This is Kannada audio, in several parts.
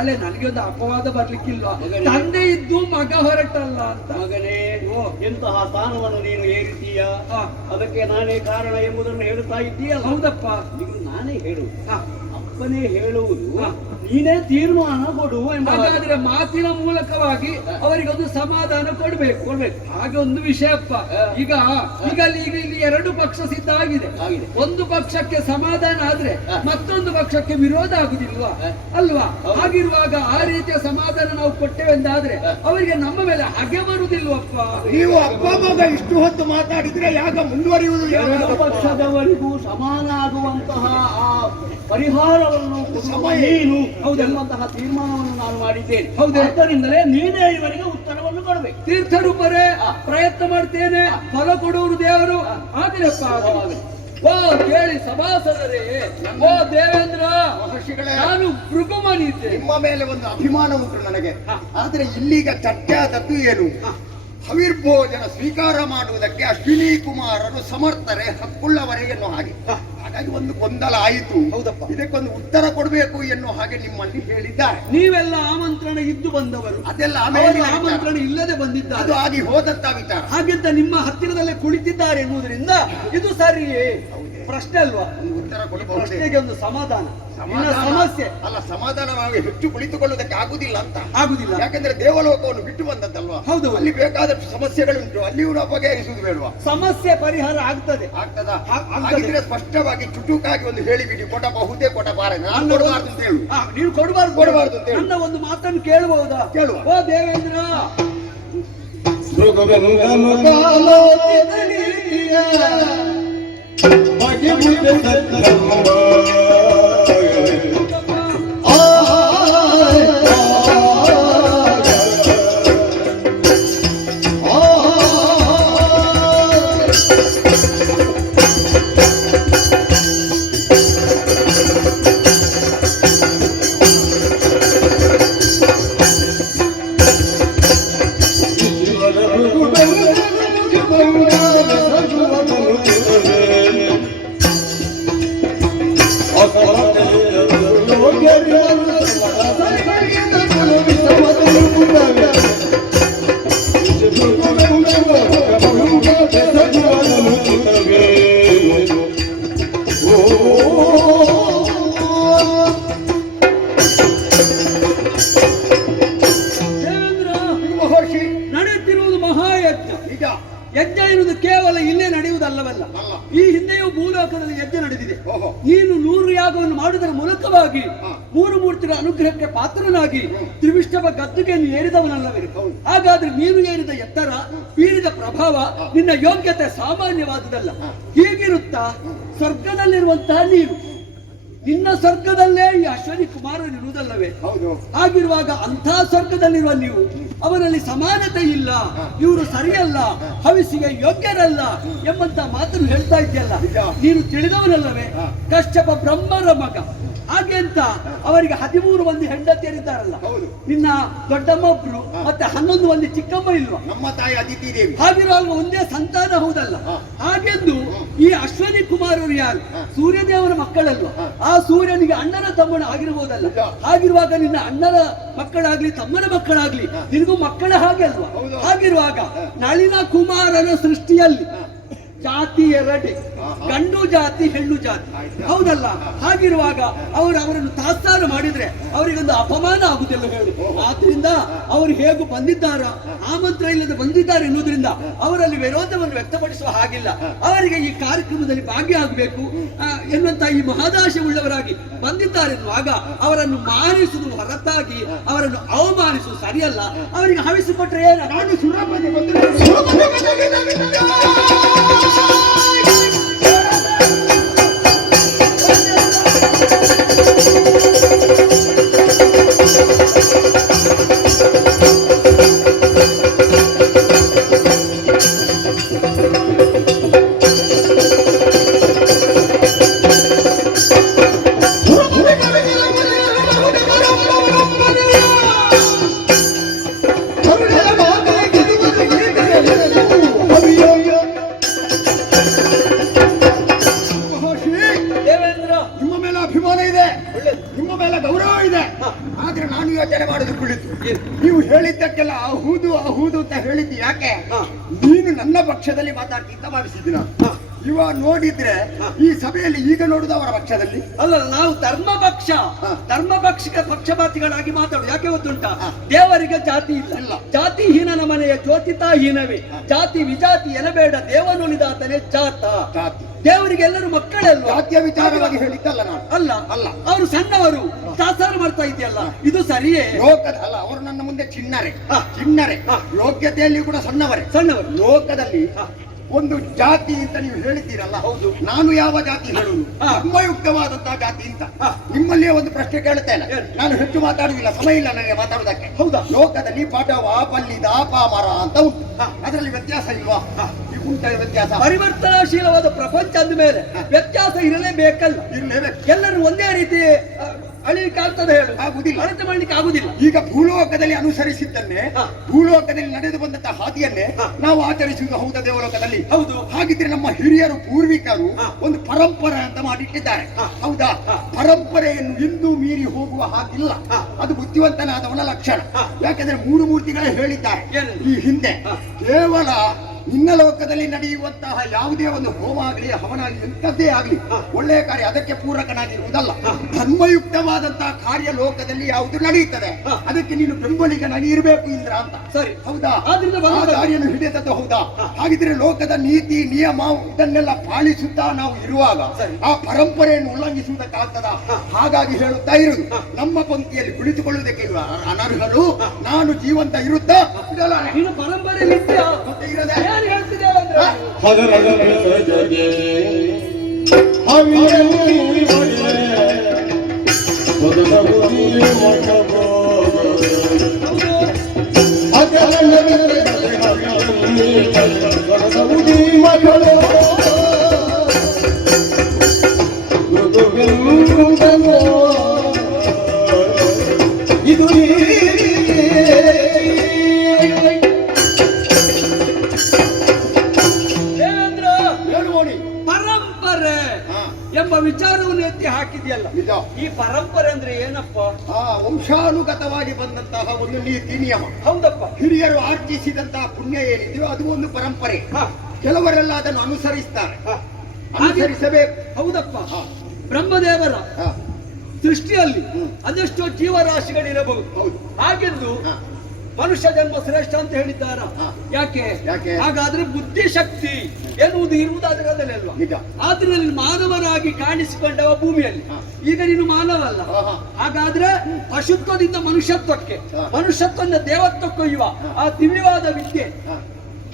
ನಾಳೆ ನನಗೆ ಒಂದು ಅಪವಾದ ಬರ್ಲಿಕ್ಕಿಲ್ವಾ? ತಂದೆ ಇದ್ದು ಮಗ ಹೊರಟಲ್ಲ ಅಂತ. ಮಗನೇ, ಎಂತಹ ಸ್ಥಾನವನ್ನು ನೀನು ಏರಿದ್ದೀಯ, ಅದಕ್ಕೆ ನಾನೇ ಕಾರಣ ಎಂಬುದನ್ನು ಹೇಳುತ್ತಾ ಇದ್ದೀಯಲ್ಲ. ಹೌದಪ್ಪ, ನೀವು ನಾನೇ ಹೇಳು, ಅಪ್ಪನೇ ಹೇಳುವುದು, ನೀನೇ ತೀರ್ಮಾನ ಕೊಡು. ಹಾಗಾದ್ರೆ ಮಾತಿನ ಮೂಲಕವಾಗಿ ಅವರಿಗೊಂದು ಸಮಾಧಾನ ಕೊಡ್ಬೇಕು. ಹಾಗೆ ಒಂದು ವಿಷಯಪ್ಪ, ಈಗ ಇಲ್ಲಿ ಎರಡು ಪಕ್ಷ ಸಿದ್ಧ ಆಗಿದೆ. ಒಂದು ಪಕ್ಷಕ್ಕೆ ಸಮಾಧಾನ ಆದ್ರೆ ಮತ್ತೊಂದು ಪಕ್ಷಕ್ಕೆ ವಿರೋಧ ಆಗುದಿಲ್ವಾ ಅಲ್ವಾ? ಹಾಗಿರುವಾಗ ಆ ರೀತಿಯ ಸಮಾಧಾನ ನಾವು ಕೊಟ್ಟೇವೆ ಎಂದಾದ್ರೆ ಅವರಿಗೆ ನಮ್ಮ ಮೇಲೆ ಹಾಗೆ ಬರುವುದಿಲ್ವಪ್ಪ. ನೀವು ಅಪ್ಪ ಮಗ ಇಷ್ಟು ಹೊತ್ತು ಮಾತಾಡಿದ್ರೆ ಯಾಗ ಮುಂದುವರಿಯುವುದು? ಎರಡು ಪಕ್ಷದವರಿಗೂ ಸಮಾನ ಆಗುವಂತಹ ಆ ಪರಿಹಾರವನ್ನು ನೀನು ಎಂಬಂತಹ ತೀರ್ಮಾನವನ್ನು ನಾನು ಮಾಡಿದ್ದೇನೆ. ಹೌದರಿಂದಲೇ ನೀನೇ ಇವರಿಗೆ ಉತ್ತರವನ್ನು ಕೊಡಬೇಕು. ತೀರ್ಥರೂಪರೇ, ಪ್ರಯತ್ನ ಮಾಡ್ತೇನೆ, ಫಲ ಕೊಡುವುದು ದೇವರು. ಆಗಲಪ್ಪ. ಓ ಕೇಳಿ ಸಭಾಸದರೇ, ಓ ದೇವೇಂದ್ರ ಮಹರ್ಷಿಗಳೇ, ನಾನು ಭೃಗುಮನಿದ್ದೆ. ನಿಮ್ಮ ಮೇಲೆ ಒಂದು ಅಭಿಮಾನ ಉಂಟು ನನಗೆ. ಆದ್ರೆ ಇಲ್ಲಿಗ ಚರ್ಚೆ ಆದದ್ದು ಏನು? ಹವಿರ್ಭೋಜನ ಸ್ವೀಕಾರ ಮಾಡುವುದಕ್ಕೆ ಅಶ್ವಿನಿ ಕುಮಾರರು ಸಮರ್ಥರೇ, ಹಕ್ಕುಳ್ಳವರೇ ಎನ್ನುವ ಹಾಗೆ. ಹಾಗಾಗಿ ಒಂದು ಗೊಂದಲ ಆಯಿತು. ಹೌದಪ್ಪ, ಇದಕ್ಕೊಂದು ಉತ್ತರ ಕೊಡಬೇಕು ಎನ್ನುವ ಹಾಗೆ ನಿಮ್ಮಲ್ಲಿ ಹೇಳಿದ್ದಾರೆ. ನೀವೆಲ್ಲ ಆಮಂತ್ರಣ ಇದ್ದು ಬಂದವರು, ಅದೆಲ್ಲ ಆಮೇಲೆ ಆಮಂತ್ರಣ ಇಲ್ಲದೆ ಬಂದಿದ್ದಾರೆ. ಅದು ಆಗಿ ಹೋದಂತ ವಿಚಾರ. ಹಾಗೆಂತ ನಿಮ್ಮ ಹತ್ತಿರದಲ್ಲೇ ಕುಳಿತಿದ್ದಾರೆ ಎನ್ನುವುದರಿಂದ ಇದು ಸರಿಯೇ? ಪ್ರಶ್ನೆ ಅಲ್ವಾ? ಉತ್ತರ ಪ್ರಶ್ನೆಗೆ ಒಂದು ಸಮಾಧಾನ. ಸಮಸ್ಯೆ ಅಲ್ಲ, ಸಮಾಧಾನವಾಗಿ ಹೆಚ್ಚು ಕುಳಿತುಕೊಳ್ಳುವುದಕ್ಕೆ ಆಗುದಿಲ್ಲ ಅಂತ. ಆಗುದಿಲ್ಲ, ಯಾಕಂದ್ರೆ ದೇವಲೋಕವನ್ನು ಬಿಟ್ಟು ಬಂದದ್ದಲ್ವಾ. ಹೌದು, ಅಲ್ಲಿ ಬೇಕಾದಷ್ಟು ಸಮಸ್ಯೆಗಳುಂಟು. ಅಲ್ಲಿಯೂ ನಾವು ಬಗೆಹರಿಸುವುದು ಬೇಡವಾ? ಸಮಸ್ಯೆ ಪರಿಹಾರ ಆಗ್ತದೆ. ಆಗ್ತದ? ಹಾಗಿದ್ರೆ ಸ್ಪಷ್ಟವಾಗಿ ಚುಟುಕಾಗಿ ಒಂದು ಹೇಳಿಬಿಡಿ, ಕೊಡಬಹುದೇ ಕೊಡಬಾರೆ, ನಾನು ಕೊಡಬಾರ್ದು ಅಂತ ಹೇಳು. ನೀವು ಕೊಡಬಾರ್ದು ಅಂತ ನನ್ನ ಒಂದು ಮಾತನ್ನು ಕೇಳಬಹುದಾ? ಕೇಳುವ. ಓ ದೇವೇಂದ್ರ, ನಡೆಯುತ್ತಿರುವುದು ಮಹಾಯಜ್ಞ. ಯಜ್ಞ ಎನ್ನುವುದು ಕೇವಲ ಇಲ್ಲೇ ನಡೆಯುವುದಲ್ಲವಲ್ಲ, ಈ ಹಿಂದೆಯೂ ಭೂಲೋಕದಲ್ಲಿ ಯಜ್ಞ ನಡೆದಿದೆ. ನೀನು 100 ಯಾಗವನ್ನು ಮಾಡುವುದರ ಮೂಲಕವಾಗಿ 3 ಮೂರ್ತಿಗಳ ಅನುಗ್ರಹಕ್ಕೆ ಪಾತ್ರನಾಗಿ ತ್ರಿವಿಷ್ಟವ ಗದ್ದುಗೆಯನ್ನು ಏರಿದವನಲ್ಲವೇ? ಹಾಗಾದ್ರೆ ನೀನು ಏರಿದ ಎತ್ತರ, ಬೀರಿದ ಪ್ರಭಾವ, ನಿನ್ನ ಯೋಗ್ಯತೆ ಸಾಮಾನ್ಯವಾದುದಲ್ಲ. ಹೀಗಿರುತ್ತಾ ಸ್ವರ್ಗದಲ್ಲಿರುವಂತಹ ನೀನು, ನಿನ್ನ ಸ್ವರ್ಗದಲ್ಲೇ ಈ ಅಶ್ವನಿ ಕುಮಾರನು ಇರುವುದಲ್ಲವೇ? ಹಾಗಿರುವಾಗ ಅಂಥ ಸ್ವರ್ಗದಲ್ಲಿರುವ ನೀವು, ಅವರಲ್ಲಿ ಸಮಾನತೆ ಇಲ್ಲ, ಇವರು ಸರಿಯಲ್ಲ, ಹವಿಸಿಗೆ ಯೋಗ್ಯರಲ್ಲ ಎಂಬಂತ ಮಾತನ್ನು ಹೇಳ್ತಾ ಇದೆಯಲ್ಲ, ನೀನು ತಿಳಿದವನಲ್ಲವೇ? ಕಶ್ಯಪ ಬ್ರಹ್ಮರ ಮಗ. ಹಾಗೆ ಅಂತ ಅವರಿಗೆ 13 ಮಂದಿ ಹೆಂಡತಿಯರಿದ್ದಾರಲ್ಲ, ನಿನ್ನ ದೊಡ್ಡಮ್ಮ ಒಬ್ರು, ಮತ್ತೆ 11 ಮಂದಿ ಚಿಕ್ಕಮ್ಮ ಇಲ್ವಾ? ನಮ್ಮ ತಾಯಿ ಅದಿತಿ ದೇವಿ. ಹಾಗಿರುವಾಗ ಒಂದೇ ಸಂತಾನ ಹೌದಲ್ಲ? ಹಾಗೆಂದು ಈ ಅಶ್ವನಿ ಕುಮಾರರು ಯಾರು? ಸೂರ್ಯದೇವನ ಮಕ್ಕಳಲ್ವ? ಆ ಸೂರ್ಯನಿಗೆ ಅಣ್ಣನ ತಮ್ಮನ ಆಗಿರಬಹುದಲ್ಲ? ಹಾಗಿರುವಾಗ ನಿನ್ನ ಅಣ್ಣನ ಮಕ್ಕಳಾಗ್ಲಿ ತಮ್ಮನ ಮಕ್ಕಳಾಗ್ಲಿ ನಿನಗೂ ಮಕ್ಕಳ ಹಾಗೆ ಅಲ್ವಾ? ಹಾಗಿರುವಾಗ ನಳಿನ ಕುಮಾರನ ಸೃಷ್ಟಿಯಲ್ಲಿ ಜಾತಿ ಎರಡೇ, ಗಂಡು ಜಾತಿ ಹೆಣ್ಣು ಜಾತಿ, ಹೌದಲ್ಲ? ಹಾಗಿರುವಾಗ ಅವರನ್ನು ತಾತ್ಸಾರ ಮಾಡಿದ್ರೆ ಅವರಿಗೊಂದು ಅಪಮಾನ ಆಗುದಿಲ್ಲ ಹೇಳಿ. ಆದ್ರಿಂದ ಅವರು ಹೇಗೂ ಬಂದಿದ್ದಾರ, ಆಮಂತ್ರ ಇಲ್ಲದೆ ಬಂದಿದ್ದಾರೆ ಎನ್ನುವುದರಿಂದ ಅವರಲ್ಲಿ ವಿರೋಧವನ್ನು ವ್ಯಕ್ತಪಡಿಸುವ ಹಾಗಿಲ್ಲ. ಅವರಿಗೆ ಈ ಕಾರ್ಯಕ್ರಮದಲ್ಲಿ ಭಾಗಿಯಾಗಬೇಕು ಎನ್ನುವಂತ ಈ ಮಹದಾಶೆ ಉಳ್ಳವರಾಗಿ ಬಂದಿದ್ದಾರೆ ಎನ್ನುವಾಗ ಅವರನ್ನು ಮಾನಿಸುವುದು ಹೊರತಾಗಿ ಅವರನ್ನು ಅವಮಾನಿಸುವುದು ಸರಿಯಲ್ಲ. ಅವರಿಗೆ ಹವಿಸಿಕೊಟ್ರೆ ಏನು? ನಾನು ಸುರಪತಿ ಬಂದರೆ ಯೋಚನೆ ಮಾಡುದು ಕುಳಿತು ಏನು? ನೀವು ಹೇಳಿದ್ದಕ್ಕೆಲ್ಲ ಅಹುದು ಅಹುದು ಅಂತ ಹೇಳಿದ್ದು ಯಾಕೆ? ಹಾ. ನೀನು ನನ್ನ ಪಕ್ಷದಲ್ಲಿ ಮಾತಾಡ್ತಿದ್ದ ಭಾವಿಸಿದ್ದೀನ. ಹಾ. ಇವ ನೋಡಿದ್ರೆ ಈ ಸಭೆಯಲ್ಲಿ ಈಗ ನೋಡುದು ಅವರ ಪಕ್ಷದಲ್ಲಿ. ಅಲ್ಲ, ನಾವು ಧರ್ಮ ಪಕ್ಷ ಹಾ. ಧರ್ಮ ಪಕ್ಷಪಾತಿಗಳಾಗಿ ಮಾತಾಡು. ಯಾಕೆ ಗೊತ್ತುಂಟಾ? ಹಾ. ದೇವರಿಗೆ ಜಾತಿ ಇಲ್ಲ. ಇಲ್ಲ. ಜಾತಿ ಹೀನನ ಮನೆಯ ಜ್ಯೋತಿತಾ ಹೀನವೇ. ಜಾತಿ ವಿಜಾತಿ ಎನಬೇಡ ದೇವನುಳಿದಾತನೇ ಜಾತ. ಜಾತಿ ದೇವರಿಗೆ ಎಲ್ಲರೂ ಮಕ್ಕಳಲ್ವ? ಜಾತಿಯ ವಿಚಾರವಾಗಿ ಹೇಳಿದ್ದಲ್ಲ ನಾನು. ಅಲ್ಲ ಅಲ್ಲ. ಅವರು ಸಣ್ಣವರು ತಾಸಾರ ಮಾಡ್ತಾ ಇದೆಯಲ್ಲ, ಇದು ಸರಿಯೇ? ಲೋಕದ ಅಲ್ಲ, ಅವರು ನನ್ನ ಮುಂದೆ ಚಿನ್ನರೆ ಹಾ. ಚಿನ್ನರೆ ಹಾ. ಯೋಗ್ಯತೆಯಲ್ಲಿ ಕೂಡ ಸಣ್ಣವರೇ. ಸಣ್ಣವರು. ಲೋಕದಲ್ಲಿ ಹಾ. ಒಂದು ಜಾತಿ ಅಂತ ನೀವು ಹೇಳಿದ್ದೀರಲ್ಲ, ಹೌದು. ನಾನು ಯಾವ ಜಾತಿ ಹೇಳುವುದು? ಹಾ. ಧರ್ಮಯುಕ್ತವಾದಂತಹ ಜಾತಿ ಅಂತ. ಹಾ. ನಿಮ್ಮಲ್ಲಿಯೇ ಒಂದು ಪ್ರಶ್ನೆ ಕೇಳುತ್ತೇನೆ. ಏನು? ನಾನು ಹೆಚ್ಚು ಮಾತಾಡುವುದಿಲ್ಲ, ಸಮಯ ಇಲ್ಲ ನನಗೆ ಮಾತಾಡುವುದಕ್ಕೆ. ಹೌದಾ? ಲೋಕದಲ್ಲಿ ಪಟವ ಪಲ್ಲಿದ ಪಾಮರ ಅಂತ ಉಂಟು. ಹಾ. ಅದರಲ್ಲಿ ವ್ಯತ್ಯಾಸ ಇಲ್ವಾ? ಹಾ. ಈ ಉಂಟ ವ್ಯತ್ಯಾಸ? ಪರಿವರ್ತನಾಶೀಲವಾದ ಪ್ರಪಂಚ ಅಂದ ಮೇಲೆ ಹಾ. ವ್ಯತ್ಯಾಸ ಇರಲೇಬೇಕಲ್ಲ. ಇರಲೇಬೇಕು. ಎಲ್ಲರೂ ಒಂದೇ ರೀತಿ ಅಳಿಲಿಕ್ಕೆ ಆಗ್ತದೆ ಹೇಳು? ಆಗುದಿಲ್ಲ. ಅಳತೆ ಮಾಡ್ಲಿಕ್ಕೆ ಆಗುದಿಲ್ಲ. ಈಗ ಭೂಲೋಕದಲ್ಲಿ ಅನುಸರಿಸಿದ್ದನ್ನೇ, ಹಾ. ಭೂಲೋಕದಲ್ಲಿ ನಡೆದು ಬಂದಂತಹ ಹಾದಿಯನ್ನೇ ಹಾ. ನಾವು ಆಚರಿಸುವುದು ಹೌದಾ ದೇವಲೋಕದಲ್ಲಿ? ಹೌದು. ಹಾಗಿದ್ರೆ ನಮ್ಮ ಹಿರಿಯರು ಪೂರ್ವಿಕರು ಹಾ. ಒಂದು ಪರಂಪರೆ ಅಂತ ಮಾಡಿಟ್ಟಿದ್ದಾರೆ. ಹಾ. ಹೌದಾ? ಹಾ. ಪರಂಪರೆಯನ್ನು ಎಂದೂ ಮೀರಿ ಹೋಗುವ ಹಾಗಿಲ್ಲ. ಹಾ. ಅದು ಬುದ್ಧಿವಂತನಾದವನ ಲಕ್ಷಣ. ಹಾ. ಯಾಕಂದ್ರೆ ಮೂರು ಮೂರ್ತಿಗಳೇ ಹೇಳಿದ್ದಾರೆ ಏನು? ಈ ಹಿಂದೆ. ಹಾ. ಕೇವಲ ನಿನ್ನ ಲೋಕದಲ್ಲಿ ನಡೆಯುವಂತಹ ಯಾವುದೇ ಒಂದು ಹೋಮ ಆಗಲಿ ಹವನ ಆಗಲಿ ಎಂಥದ್ದೇ ಆಗಲಿ ಹಾ. ಒಳ್ಳೆಯ ಕಾರ್ಯ ಅದಕ್ಕೆ ಪೂರಕನಾಗಿರುವುದಲ್ಲ. ಹಾ. ಧರ್ಮಯುಕ್ತವಾದಂತಹ ಕಾರ್ಯ ಲೋಕದಲ್ಲಿ ಯಾವುದು ನಡೆಯುತ್ತದೆ ಹಾ. ಅದಕ್ಕೆ ನೀನು ಬೆಂಬಲಿಗನಾಗಿ ಇರಬೇಕು ಇಂದ್ರ ಅಂತ. ಸರಿ. ಹೌದಾ? ಆದ್ರಿಂದ ಆ ಬಂದದ್ದು. ದಾರಿಯನ್ನು ಹಿಡಿದದ್ದು ಹೌದಾ? ಹಾ. ಹಾಗಿದ್ರೆ ಲೋಕದ ನೀತಿ ನಿಯಮ ಇದನ್ನೆಲ್ಲ ಪಾಲಿಸುತ್ತಾ ನಾವು ಇರುವಾಗ ಸರಿ. ಆ ಪರಂಪರೆಯನ್ನು ಉಲ್ಲಂಘಿಸುವುದಕ್ಕಾಗ್ತದ? ಹಾ. ಹಾಗಾಗಿ ಹೇಳುತ್ತಾ ಇರುವುದು, ಹಾ. ನಮ್ಮ ಪಂಕ್ತಿಯಲ್ಲಿ ಕುಳಿತುಕೊಳ್ಳುವುದಕ್ಕೆ ಇರುವ ಅನರ್ಹರು ನಾನು ಜೀವಂತ ಇರುತ್ತಾ ಇರಲಾರೆ. ನೀನು ಪರಂಪರೆಯಲ್ಲಿ ಇದ್ದೀಯಾ? ಮತ್ತೆ ಇರದೆ ಏನು ಹೇಳ್ತಿದ್ದೇವೆ ಅಂದ್ರೆ? ಇದು ದೇವೇಂದ್ರ, ಹೇಳುವೋಣಿ. ಪರಂಪರೆ ಹಾ. ಎಂಬ ವಿಚಾರವನ್ನು ಎತ್ತಿ ಹಾಕಿದೆಯಲ್ಲ, ನಿಜ. ಈ ಪರಂಪರೆ ಅಂದ್ರೆ ಏನಪ್ಪ? ಆ ವಂಶಾನುಗತವಾಗಿ ಬಂದಂತಹ ಒಂದು ನೀತಿ ನಿಯಮ, ಹೌದಪ್ಪ. ಹಿರಿಯರು ಆರ್ಜಿಸಿದಂತಹ ಪುಣ್ಯ ಏನಿದೆಯೋ ಅದು ಒಂದು ಪರಂಪರೆ. ಹಾ. ಕೆಲವರೆಲ್ಲ ಅದನ್ನು ಅನುಸರಿಸ್ತಾರೆ. ಹಾ. ಅನುಸರಿಸಬೇಕು. ಹೌದಪ್ಪ. ಹಾ. ಬ್ರಹ್ಮದೇವರ ಹಾ. ಸೃಷ್ಟಿಯಲ್ಲಿ ಹ್ಮ್. ಅದೆಷ್ಟೋ ಜೀವರಾಶಿಗಳಿರಬಹುದು. ಹೌದು. ಹಾಗೆಂದು ಹಾ. ಮನುಷ್ಯ ಜನ್ಮ ಶ್ರೇಷ್ಠ ಅಂತ ಹೇಳಿದ್ದಾರ. ಹಾ. ಯಾಕೆ? ಯಾಕೆ? ಹಾಗಾದ್ರೆ ಬುದ್ಧಿಶಕ್ತಿ ಎನ್ನುವುದು ಇರುವುದಾದ್ರದಲ್ಲೇ ಅಲ್ವಾ? ನಿಜ. ಆದ್ರೆ ನೀನು ಮಾನವನಾಗಿ ಕಾಣಿಸಿಕೊಂಡವ ಭೂಮಿಯಲ್ಲಿ. ಹಾ. ಈಗ ನೀನು ಮಾನವ ಅಲ್ಲ. ಆಹಾ. ಹಾಗಾದ್ರೆ ಪಶುತ್ವದಿಂದ ಮನುಷ್ಯತ್ವಕ್ಕೆ, ಹಾ. ಮನುಷ್ಯತ್ವದಿಂದ ದೇವತ್ವಕ್ಕೊಯ್ಯುವ ಆ ದಿವ್ಯವಾದ ವಿದ್ಯೆ ಹಾ.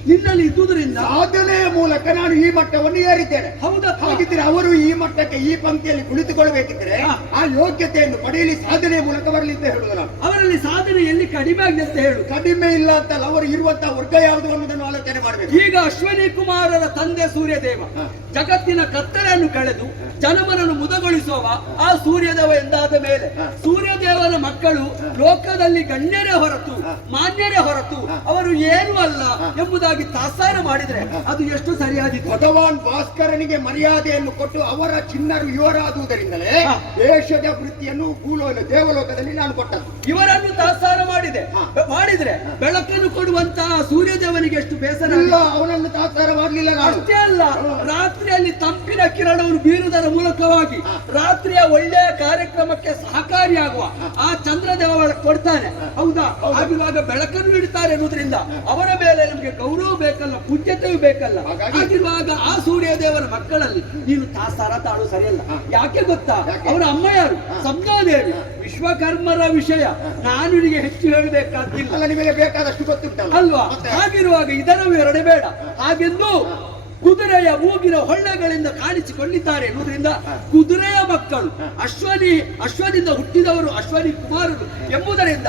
ನಿನ್ನಲ್ಲಿ ಇದ್ದುದರಿಂದ ಸಾಧನೆಯ ಮೂಲಕ ನಾನು ಈ ಮಟ್ಟವನ್ನು ಏರಿದ್ದೇನೆ. ಹೌದಪ್ಪ. ಹಾಗಿದ್ರೆ ಅವರು ಈ ಮಟ್ಟಕ್ಕೆ ಈ ಪಂಕ್ತಿಯಲ್ಲಿ ಕುಳಿತುಕೊಳ್ಳಬೇಕಿದ್ರೆ ಹಾ. ಆ ಯೋಗ್ಯತೆಯನ್ನು ಪಡೆಯಲಿ ಸಾಧನೆಯ ಮೂಲಕ ಬರಲಿ ಅಂತ ಹೇಳುವುದು ನಾನು. ಅವರಲ್ಲಿ ಸಾಧನೆ ಎಲ್ಲಿ ಕಡಿಮೆ ಆಗಿದೆ ಅಂತ ಹೇಳು. ಕಡಿಮೆ ಇಲ್ಲ ಅಂತಲ್ಲ, ಅವರು ಇರುವಂತಹ ವರ್ಗ ಯಾವುದು ಅನ್ನೋದನ್ನು ಆಲೋಚನೆ ಮಾಡಬೇಕು. ಈಗ ಅಶ್ವಿನಿ ಕುಮಾರರ ತಂದೆ ಸೂರ್ಯದೇವ ಹಾ. ಜಗತ್ತಿನ ಕತ್ತಲೆಯನ್ನು ಕಳೆದು ಜನಮನನ್ನು ಮುದಗೊಳಿಸುವ ಆ ಸೂರ್ಯದೇವ ಎಂದಾದ ಮೇಲೆ ಹಾ. ಸೂರ್ಯದೇವನ ಮಕ್ಕಳು ಲೋಕದಲ್ಲಿ ಗಣ್ಯರೇ ಹೊರತು ಹಾ. ಮಾನ್ಯರೇ ಹೊರತು ಹಾ. ಅವರು ಏನೂ ಅಲ್ಲ ಹಾ. ಎಂಬುದಾಗಿ ತಾಸಾರ ಮಾಡಿದ್ರೆ ಅದು ಎಷ್ಟು ಸರಿಯಾದಿತ್ತು. ಭಗವಾನ್ ಭಾಸ್ಕರನಿಗೆ ಮರ್ಯಾದೆಯನ್ನು ಕೊಟ್ಟು ಅವರ ಚಿನ್ನರು ಇವರಾದುವುದರಿಂದಲೇ ಹಾ. ದೇಶದ ವೃತ್ತಿಯನ್ನು ದೇವಲೋಕದಲ್ಲಿ ನಾನು ಕೊಟ್ಟದ್ದು. ಇವರನ್ನು ತಾಸಾರ ಮಾಡಿದೆ ಹಾ. ಮಾಡಿದ್ರೆ ಬೆಳಕನ್ನು ಕೊಡುವಂತಹ ಸೂರ್ಯದೇವನಿಗೆ ಎಷ್ಟು ಬೇಸರ ಇಲ್ಲ, ಆಗಿದೆ. ಅವನನ್ನು ತಾತ್ಸಾರ ಮಾಡಲಿಲ್ಲ ನಾನು. ಅಷ್ಟೇ ಅಲ್ಲ, ರಾತ್ರಿಯಲ್ಲಿ ತಂಪಿನ ಕಿರಣವನ್ನು ಬೀರುವುದರ ಮೂಲಕವಾಗಿ ಹಾ. ರಾತ್ರಿಯ ಒಳ್ಳೆಯ ಕಾರ್ಯಕ್ರಮಕ್ಕೆ ಸಹಕಾರಿಯಾಗುವ ಆ ಚಂದ್ರದೇವ ಕೊಡ್ತಾನೆ. ಹೌದಾ? ಆಗಿರುವಾಗ ಬೆಳಕನ್ನು ನೀಡುತ್ತಾರೆ ಎನ್ನುವುದರಿಂದ ಅವರ ಮೇಲೆ ನಮಗೆ ಗೌರವ ಬೇಕಲ್ಲ, ಪೂಜ್ಯತೆಯೂ ಬೇಕಲ್ಲ. ಹಾಗಾಗಿ ಆಗಿರುವಾಗ ಆ ಸೂರ್ಯದೇವರ ಮಕ್ಕಳಲ್ಲಿ ನೀನು ತಾಸಾರ ತಾಳು ಸರಿಯಲ್ಲ. ಯಾಕೆ ಗೊತ್ತಾ? ಯಾಕೆ? ಅವರ ಅಮ್ಮ ಯಾರು? ಸಂಜ್ಞಾದೇವಿ. ವಿಶ್ವಕರ್ಮರ ವಿಷಯ ನಾನು ನಿನಗೆ ಹೆಚ್ಚು ಹೇಳಬೇಕಾಗಿಲ್ಲ ಅಲ್ಲ, ನಿಮಗೆ ಬೇಕಾದಷ್ಟು ಗೊತ್ತುಂಟಲ್ಲ ಅಲ್ವಾ? ಮತ್ತೆ? ಹಾಗಿರುವಾಗ ಇದರ ವಿವರಣೆ ಬೇಡ. ಹಾಗೆಂದು ಕುದುರೆಯ ಮೂಗಿನ ಹೊಳ್ಳೆಗಳಿಂದ ಕಾಣಿಸಿಕೊಂಡಿದ್ದಾರೆ ಎನ್ನುವುದರಿಂದ ಕುದುರೆಯ ಮಕ್ಕಳು ಅಶ್ವನಿಂದ ಹುಟ್ಟಿದವರು ಅಶ್ವನಿ ಕುಮಾರರು ಎಂಬುದರಿಂದ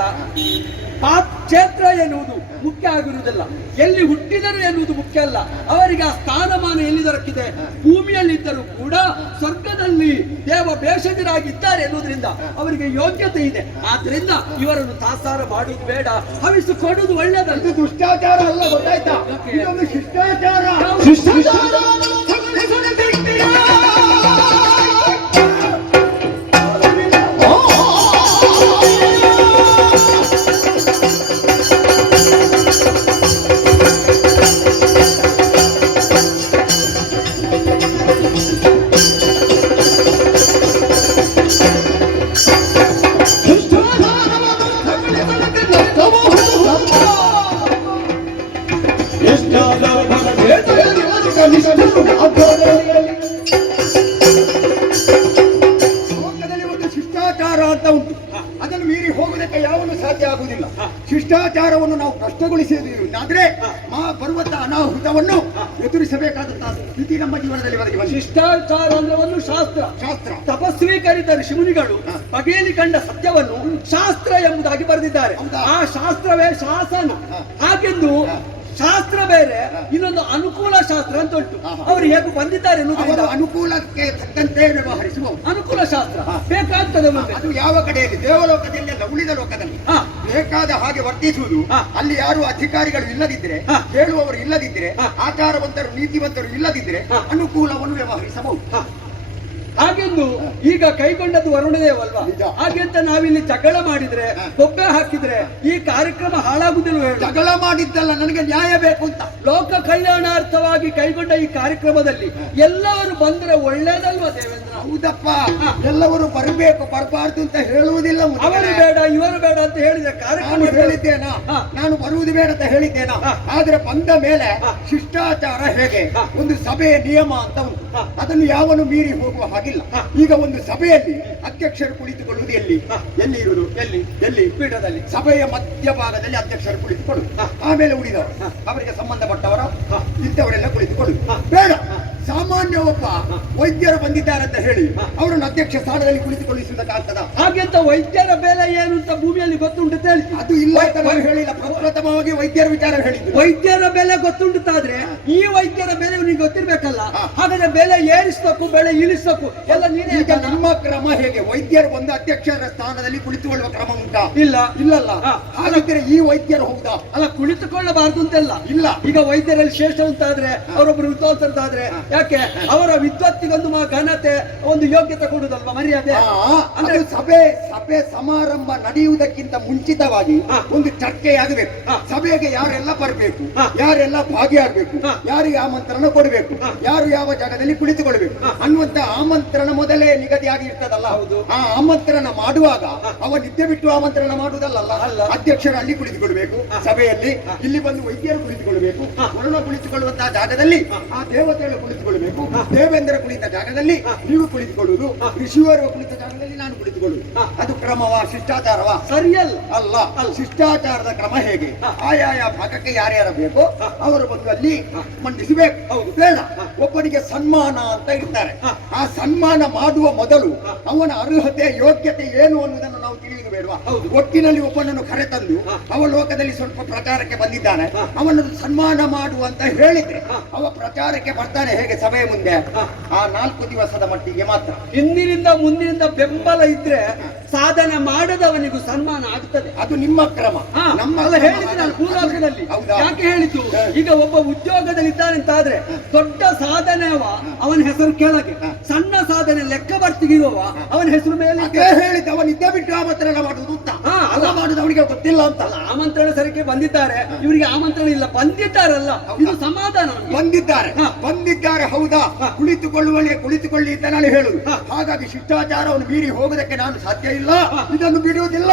ಕ್ಷೇತ್ರ ಎನ್ನುವುದು ಮುಖ್ಯ ಆಗಿರುವುದಿಲ್ಲ, ಎಲ್ಲಿ ಹುಟ್ಟಿದರು ಎನ್ನುವುದು ಮುಖ್ಯ ಅಲ್ಲ. ಅವರಿಗೆ ಆ ಸ್ಥಾನಮಾನ ಎಲ್ಲಿ ದೊರಕಿದೆ? ಭೂಮಿಯಲ್ಲಿದ್ದರೂ ಕೂಡ ಸ್ವರ್ಗದಲ್ಲಿ ದೇವ ಭೇಷಜರಾಗಿದ್ದಾರೆ ಎನ್ನುವುದರಿಂದ ಅವರಿಗೆ ಯೋಗ್ಯತೆ ಇದೆ. ಆದ್ರಿಂದ ಇವರನ್ನು ತಾಸಾರ ಮಾಡುವುದು ಬೇಡ, ಹವಿಸು ಕೊಡುವುದು ಒಳ್ಳೆಯದಲ್ಲ. ಇದು ದುಷ್ಟಾಚಾರ ಅಲ್ಲ, ಗೊತ್ತಾಯ್ತಾ? ಯಾಕೆ? ಇದೊಂದು ಶಿಷ್ಟಾಚಾರ. ಮಾಡುವುದಕ್ಕೆ ಯಾವನು ಸಾಧ್ಯ ಆಗುವುದಿಲ್ಲ. ಶಿಷ್ಟಾಚಾರವನ್ನು ನಾವು ಕಷ್ಟಗೊಳಿಸಿದ್ರೆ ಬರುವಂತ ಅನಾಹುತವನ್ನು ಎದುರಿಸಬೇಕಾದಂತಹ ಸ್ಥಿತಿ ನಮ್ಮ ಜೀವನದಲ್ಲಿ ಒದಗಿ ಬಂದಿದೆ. ಶಿಷ್ಟಾಚಾರ ಅಂದ್ರೆ ಒಂದು ಶಾಸ್ತ್ರ. ಶಾಸ್ತ್ರ ತಪಸ್ವೀಕರಿತ ಋಷಿಮುನಿಗಳು ಬಗೆಯಲ್ಲಿ ಕಂಡ ಸತ್ಯವನ್ನು ಶಾಸ್ತ್ರ ಎಂಬುದಾಗಿ ಬರೆದಿದ್ದಾರೆ. ಹೌದಾ? ಆ ಶಾಸ್ತ್ರವೇ ಶಾಸನ. ಹಾಗೆಂದು ಶಾಸ್ತ್ರ ಬೇರೆ, ಇನ್ನೊಂದು ಅನುಕೂಲ ಶಾಸ್ತ್ರ ಅಂತ ಉಂಟು. ಅವರು ಹೇಗೆ ಬಂದಿದ್ದಾರೆ ಅವರು ಅನುಕೂಲಕ್ಕೆ ತಕ್ಕಂತೆ ವ್ಯವಹರಿಸುವವರು. ಅನುಕೂಲ ಶಾಸ್ತ್ರ ಬೇಕಾಗ್ತದೆ ಮುಂದೆ. ಅದು ಯಾವ ಕಡೆಯಲ್ಲಿ? ದೇವಲೋಕದಲ್ಲಿ ಅಲ್ಲ, ಉಳಿದ ಲೋಕದಲ್ಲಿ ಬೇಕಾದ ಹಾಗೆ ವರ್ತಿಸುವುದು. ಅಲ್ಲಿ ಯಾರು ಅಧಿಕಾರಿಗಳು ಇಲ್ಲದಿದ್ರೆ, ಹೇಳುವವರು ಇಲ್ಲದಿದ್ರೆ, ಆಚಾರವಂತರು ನೀತಿವಂತರು ಇಲ್ಲದಿದ್ರೆ ಅನುಕೂಲವನ್ನು ವ್ಯವಹರಿಸಬಹುದು. ಹಾಗೆಂದು ಈಗ ಕೈಗೊಂಡದ್ದು ವರುಣದೇವಲ್ವಾ? ಹಾಗೆಂತ ನಾವಿಲ್ಲಿ ಜಗಳ ಮಾಡಿದ್ರೆ, ಬೊಬ್ಬೆ ಹಾಕಿದ್ರೆ ಈ ಕಾರ್ಯಕ್ರಮ ಹಾಳಾಗುವುದಿಲ್ಲ. ಜಗಳ ಮಾಡಿದ್ದಲ್ಲ, ನನಗೆ ನ್ಯಾಯ ಬೇಕು ಅಂತ. ಲೋಕ ಕಲ್ಯಾಣಾರ್ಥವಾಗಿ ಕೈಗೊಂಡ ಈ ಕಾರ್ಯಕ್ರಮದಲ್ಲಿ ಎಲ್ಲರೂ ಬಂದ್ರೆ ಒಳ್ಳೇದಲ್ವಾ ದೇವೇಂದ್ರ? ಹೌದಪ್ಪ, ಎಲ್ಲವರು ಬರಬೇಕು, ಬರಬಾರ್ದು ಅಂತ ಹೇಳುವುದಿಲ್ಲ. ಅವರು ಬೇಡ ಇವರು ಬೇಡ ಅಂತ ಹೇಳಿದ್ರೆ ಕಾರ್ಯಕ್ರಮ ಹೇಳಿದ್ದೇನಾ? ನಾನು ಬರುವುದು ಬೇಡ ಅಂತ ಹೇಳಿದ್ದೇನಾ? ಆದ್ರೆ ಬಂದ ಮೇಲೆ ಶಿಷ್ಟಾಚಾರ ಹೇಗೆ, ಒಂದು ಸಭೆಯ ನಿಯಮ ಅಂತ ಉಂಟು. ಅದನ್ನು ಯಾವನು ಮೀರಿ ಹೋಗುವ ಹಾಗಿಲ್ಲ. ಈಗ ಒಂದು ಸಭೆಯಲ್ಲಿ ಅಧ್ಯಕ್ಷರು ಕುಳಿತುಕೊಳ್ಳುವುದು ಎಲ್ಲಿ ಎಲ್ಲಿ ಇರುವುದು? ಎಲ್ಲಿ ಪೀಠದಲ್ಲಿ, ಸಭೆಯ ಮಧ್ಯಭಾಗದಲ್ಲಿ ಅಧ್ಯಕ್ಷರು ಕುಳಿತುಕೊಳ್ಳುವುದು. ಆಮೇಲೆ ಉಳಿದವರು, ಅವರಿಗೆ ಸಂಬಂಧಪಟ್ಟವರು ಇಂಥವರೆಲ್ಲ ಕುಳಿತುಕೊಳ್ಳುವುದು ಬೇಡ. ಸಾಮಾನ್ಯ ಒಬ್ಬ ವೈದ್ಯರು ಬಂದಿದ್ದಾರೆ ಅಂತ ಹೇಳಿ ಅವರನ್ನು ಅಧ್ಯಕ್ಷ ಸ್ಥಾನದಲ್ಲಿ ಕುಳಿತುಕೊಳ್ಳಿಸುವುದಕ್ಕಾಗ್ತದ? ಹಾಗೆಂತ ವೈದ್ಯರ ಬೆಲೆ ಏನು ಅಂತ ಭೂಮಿಯಲ್ಲಿ ಗೊತ್ತುಂಟು ಹೇಳಿ? ಅದು ಇಲ್ಲ ಅಂತ ನಾನು ಹೇಳಿಲ್ಲ. ಪ್ರಪ್ರಥಮವಾಗಿ ವೈದ್ಯರ ವಿಚಾರ ಹೇಳಿದ್ದು. ವೈದ್ಯರ ಬೆಲೆ ಗೊತ್ತುಂಟಾದ್ರೆ ಈ ವೈದ್ಯರ ಬೆಲೆ ನಿಮಗೆ ಗೊತ್ತಿರ್ಬೇಕಲ್ಲ. ಹಾಗಾದ್ರೆ ಬೆಲೆ ಏರಿಸಬೇಕು, ಬೆಲೆ ಇಳಿಸಬೇಕು ಎಲ್ಲ ನೀನೇ. ಈಗ ನಮ್ಮ ಕ್ರಮ ಹೇಗೆ? ವೈದ್ಯರು ಒಂದು ಅಧ್ಯಕ್ಷರ ಸ್ಥಾನದಲ್ಲಿ ಕುಳಿತುಕೊಳ್ಳುವ ಕ್ರಮ ಉಂಟಾ? ಇಲ್ಲಲ್ಲ. ಹಾಗಿದ್ರೆ ಈ ವೈದ್ಯರು ಹೌದಾ? ಅಲ್ಲ, ಕುಳಿತುಕೊಳ್ಳಬಾರ್ದು ಅಂತೆಲ್ಲ ಇಲ್ಲ. ಈಗ ವೈದ್ಯರಲ್ಲಿ ಶ್ರೇಷ್ಠ ಅಂತಾದ್ರೆ ಅವರೊಬ್ಬರು ವಿದ್ವಾಂಸರಂತಾದ್ರೆ ಯಾಕೆ ಅವರ ವಿದ್ವತ್ತಿಗೊಂದು ಘನತೆ, ಒಂದು ಯೋಗ್ಯತೆ ಕೊಡುದಲ್ವಾ, ಮರ್ಯಾದೆ. ಅಂದ್ರೆ ಸಭೆ ಸಮಾರಂಭ ನಡೆಯುವುದಕ್ಕಿಂತ ಮುಂಚಿತವಾಗಿ ಒಂದು ಚರ್ಚೆಯಾಗಬೇಕು. ಸಭೆಗೆ ಯಾರೆಲ್ಲ ಬರಬೇಕು, ಯಾರೆಲ್ಲ ಭಾಗಿಯಾಗಬೇಕು, ಯಾರಿಗೆ ಆಮಂತ್ರಣ ಕೊಡಬೇಕು, ಯಾರು ಯಾವ ಜಾಗದಲ್ಲಿ ಕುಳಿತುಕೊಳ್ಬೇಕು ಅನ್ನುವಂತ ಆಮಂತ್ರಣ ಮೊದಲೇ ನಿಗದಿಯಾಗಿ ಇರ್ತದಲ್ಲ. ಆ ಆಮಂತ್ರಣ ಮಾಡುವಾಗ ಅವ ನಿದ್ದೆ ಬಿಟ್ಟು ಆಮಂತ್ರಣ ಮಾಡುವುದಲ್ಲ. ಅಧ್ಯಕ್ಷರು ಅಲ್ಲಿ ಕುಳಿತುಕೊಳ್ಬೇಕು ಸಭೆಯಲ್ಲಿ, ಇಲ್ಲಿ ಬಂದು ವೈದ್ಯರು ಕುಳಿತುಕೊಳ್ಬೇಕು, ವರುಣ ಕುಳಿತುಕೊಳ್ಳುವಂತಹ ಜಾಗದಲ್ಲಿ ಆ ದೇವತೆಗಳು ಕುಳಿತುಕೊಳ್ಬೇಕು, ದೇವೇಂದ್ರ ಕುಳಿತ ಜಾಗದಲ್ಲಿ ನೀವು ಕುಳಿತುಕೊಳ್ಳುವುದು, ಋಷಿಯವರು ಕುಳಿತ ಜಾಗದಲ್ಲಿ ನಾನು ಕುಳಿತುಕೊಳ್ಳುವುದು. ಅದು ಕ್ರಮವಾ? ಶಿಷ್ಟಾಚಾರವಾ? ಸರಿಯಲ್ಲ. ಅಲ್ಲ. ಶಿಷ್ಟಾಚಾರದ ಕ್ರಮ ಹೇಗೆ? ಆಯಾಯ ಭಾಗಕ್ಕೆ ಯಾರ್ಯಾರ ಬೇಕೋ ಅವರು ಬಂದು ಅಲ್ಲಿ ಮಂಡಿಸಬೇಕು. ಹೌದು, ಬೇಡ. ಒಬ್ಬನಿಗೆ ಸನ್ಮಾನ ಅಂತ ಇರ್ತಾರೆ. ಆ ಸನ್ಮಾನ ಮಾಡುವ ಮೊದಲು ಅವನ ಅರ್ಹತೆ, ಯೋಗ್ಯತೆ ಏನು ಅನ್ನೋದನ್ನು ನಾವು ತಿಳಿಯುವುದು ಬೇಡವಾ? ಒಟ್ಟಿನಲ್ಲಿ ಒಬ್ಬನನ್ನು ಕರೆತಂದು ಅವ ಲೋಕದಲ್ಲಿ ಸ್ವಲ್ಪ ಪ್ರಚಾರಕ್ಕೆ ಬಂದಿದ್ದಾನೆ, ಅವನನ್ನು ಸನ್ಮಾನ ಮಾಡುವಂತ ಹೇಳಿದ್ರೆ ಅವ ಪ್ರಚಾರಕ್ಕೆ ಬರ್ತಾನೆ ಹೇಗೆ ಸಭೆಯ ಮುಂದೆ? ಆ 4 ದಿವಸದ ಮಟ್ಟಿಗೆ ಮಾತ್ರ. ಹಿಂದಿನಿಂದ ಮುಂದಿನಿಂದ ಬೆಂಬಲ ಇದ್ರೆ ಸಾಧನೆ ಮಾಡದವನಿಗೂ ಸನ್ಮಾನ ಆಗ್ತದೆ. ಅದು ನಿಮ್ಮ ಕ್ರಮ. ನಮ್ಮೆಲ್ಲ ಹೇಳಿದ್ದು ನಾನು ಭೂಲೋಕದಲ್ಲಿ. ಯಾಕೆ ಹೇಳಿದ್ದು? ಈಗ ಒಬ್ಬ ಉದ್ಯೋಗದಲ್ಲಿ ಇದ್ದಾನೆ ಅಂತಾದ್ರೆ ದೊಡ್ಡ ಸಾಧನೆಯವ ಅವನ ಹೆಸರು ಕೆಳಗೆ, ಸಣ್ಣ ಸಾಧನೆ ಲೆಕ್ಕ ಬರ್ತಿಗಿರುವ ಅವನ ಹೆಸರು ಮೇಲೆ ಹೇಳಿದ್ದು. ಅವನ ಇದ್ದ ಬಿಟ್ಟು ಆಮಂತ್ರಣ ಮಾಡುವುದು ಅಂತ ಅಲ್ಲ, ಮಾಡುದು ಅವನಿಗೆ ಗೊತ್ತಿಲ್ಲ ಅಂತ. ಆಮಂತ್ರಣ ಸರಿಕೆ ಬಂದಿದ್ದಾರೆ, ಇವರಿಗೆ ಆಮಂತ್ರಣ ಇಲ್ಲ. ಬಂದಿದ್ದಾರಲ್ಲ, ಇದು ಸಮಾಧಾನ. ಬಂದಿದ್ದಾರೆ ಹೌದಾ? ಕುಳಿತುಕೊಳ್ಳಿ ಅಂತ ನಾನು ಹೇಳುದು. ಹಾಗಾಗಿ ಶಿಷ್ಟಾಚಾರವನ್ನು ಮೀರಿ ಹೋಗುವುದಕ್ಕೆ ನಾನು ಸಾಧ್ಯ ಇಲ್ಲ, ಇದನ್ನು ಬಿಡುವುದಿಲ್ಲ.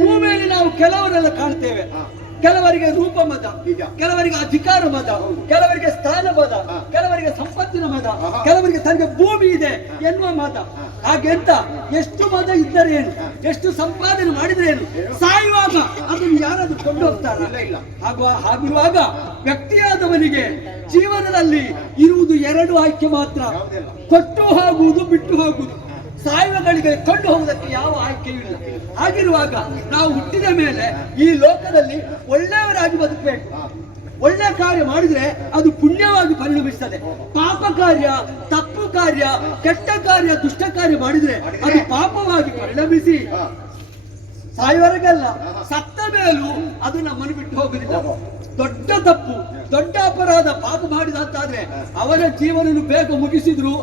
ಭೂಮಿಯಲ್ಲಿ ನಾವು ಕೆಲವರೆಲ್ಲ ಕಾಣ್ತೇವೆ, ಕೆಲವರಿಗೆ ರೂಪ ಮದ, ನಿಜ. ಕೆಲವರಿಗೆ ಅಧಿಕಾರ ಮದ, ಕೆಲವರಿಗೆ ಸ್ಥಾನ ಮದ, ಕೆಲವರಿಗೆ ಸಂಪತ್ತಿನ ಮದ, ಕೆಲವರಿಗೆ ತನಗೆ ಭೂಮಿ ಇದೆ ಎನ್ನುವ ಮದ. ಹಾಗೆಂತ ಎಷ್ಟು ಮದ ಇದ್ದರೇನು, ಎಷ್ಟು ಸಂಪಾದನೆ ಮಾಡಿದ್ರೇನು, ಸಾಯುವಾಗ ಅದನ್ನು ಯಾರಾದ್ರೂ ಕೊಂಡು ಹೋಗ್ತಾರ? ಇಲ್ಲ. ಹಾಗಿರುವಾಗ ವ್ಯಕ್ತಿಯಾದವನಿಗೆ ಜೀವನದಲ್ಲಿ ಇರುವುದು ಎರಡು ಆಯ್ಕೆ ಮಾತ್ರ, ಕೊಟ್ಟು ಹೋಗುವುದು, ಬಿಟ್ಟು ಹೋಗುವುದು. ಸಾಯುವಗಳಿಗೆ ಕೊಂಡು ಹೋಗುವುದಕ್ಕೆ ಯಾವ ಆಯ್ಕೆಯೂ ಇಲ್ಲ. ಹಾಗಿರುವಾಗ ನಾವು ಹುಟ್ಟಿದ ಮೇಲೆ ಈ ಲೋಕದಲ್ಲಿ ಒಳ್ಳೆಯವರಾಗಿ ಬದುಕಬೇಕು. ಒಳ್ಳೆ ಕಾರ್ಯ ಮಾಡಿದ್ರೆ ಅದು ಪುಣ್ಯವಾಗಿ ಪರಿಣಮಿಸ್ತದೆ. ಪಾಪ ಕಾರ್ಯ, ತಪ್ಪು ಕಾರ್ಯ, ಕೆಟ್ಟ ಕಾರ್ಯ, ದುಷ್ಟ ಕಾರ್ಯ ಮಾಡಿದ್ರೆ ಅದು ಪಾಪವಾಗಿ ಪರಿಣಮಿಸಿ ಸಾಯುವವರೆಗಲ್ಲ, ಸತ್ತ ಮೇಲೂ ಅದು ನಮ್ಮನ್ನು ಬಿಟ್ಟು ಹೋಗುದಿಲ್ಲ. ದೊಡ್ಡ ತಪ್ಪು, ದೊಡ್ಡ ಅಪರಾಧ, ಪಾಪ ಮಾಡಿದಂತಾದ್ರೆ ಅವರ ಜೀವನವನ್ನು ಬೇಗ ಮುಗಿಸಿದ್ರು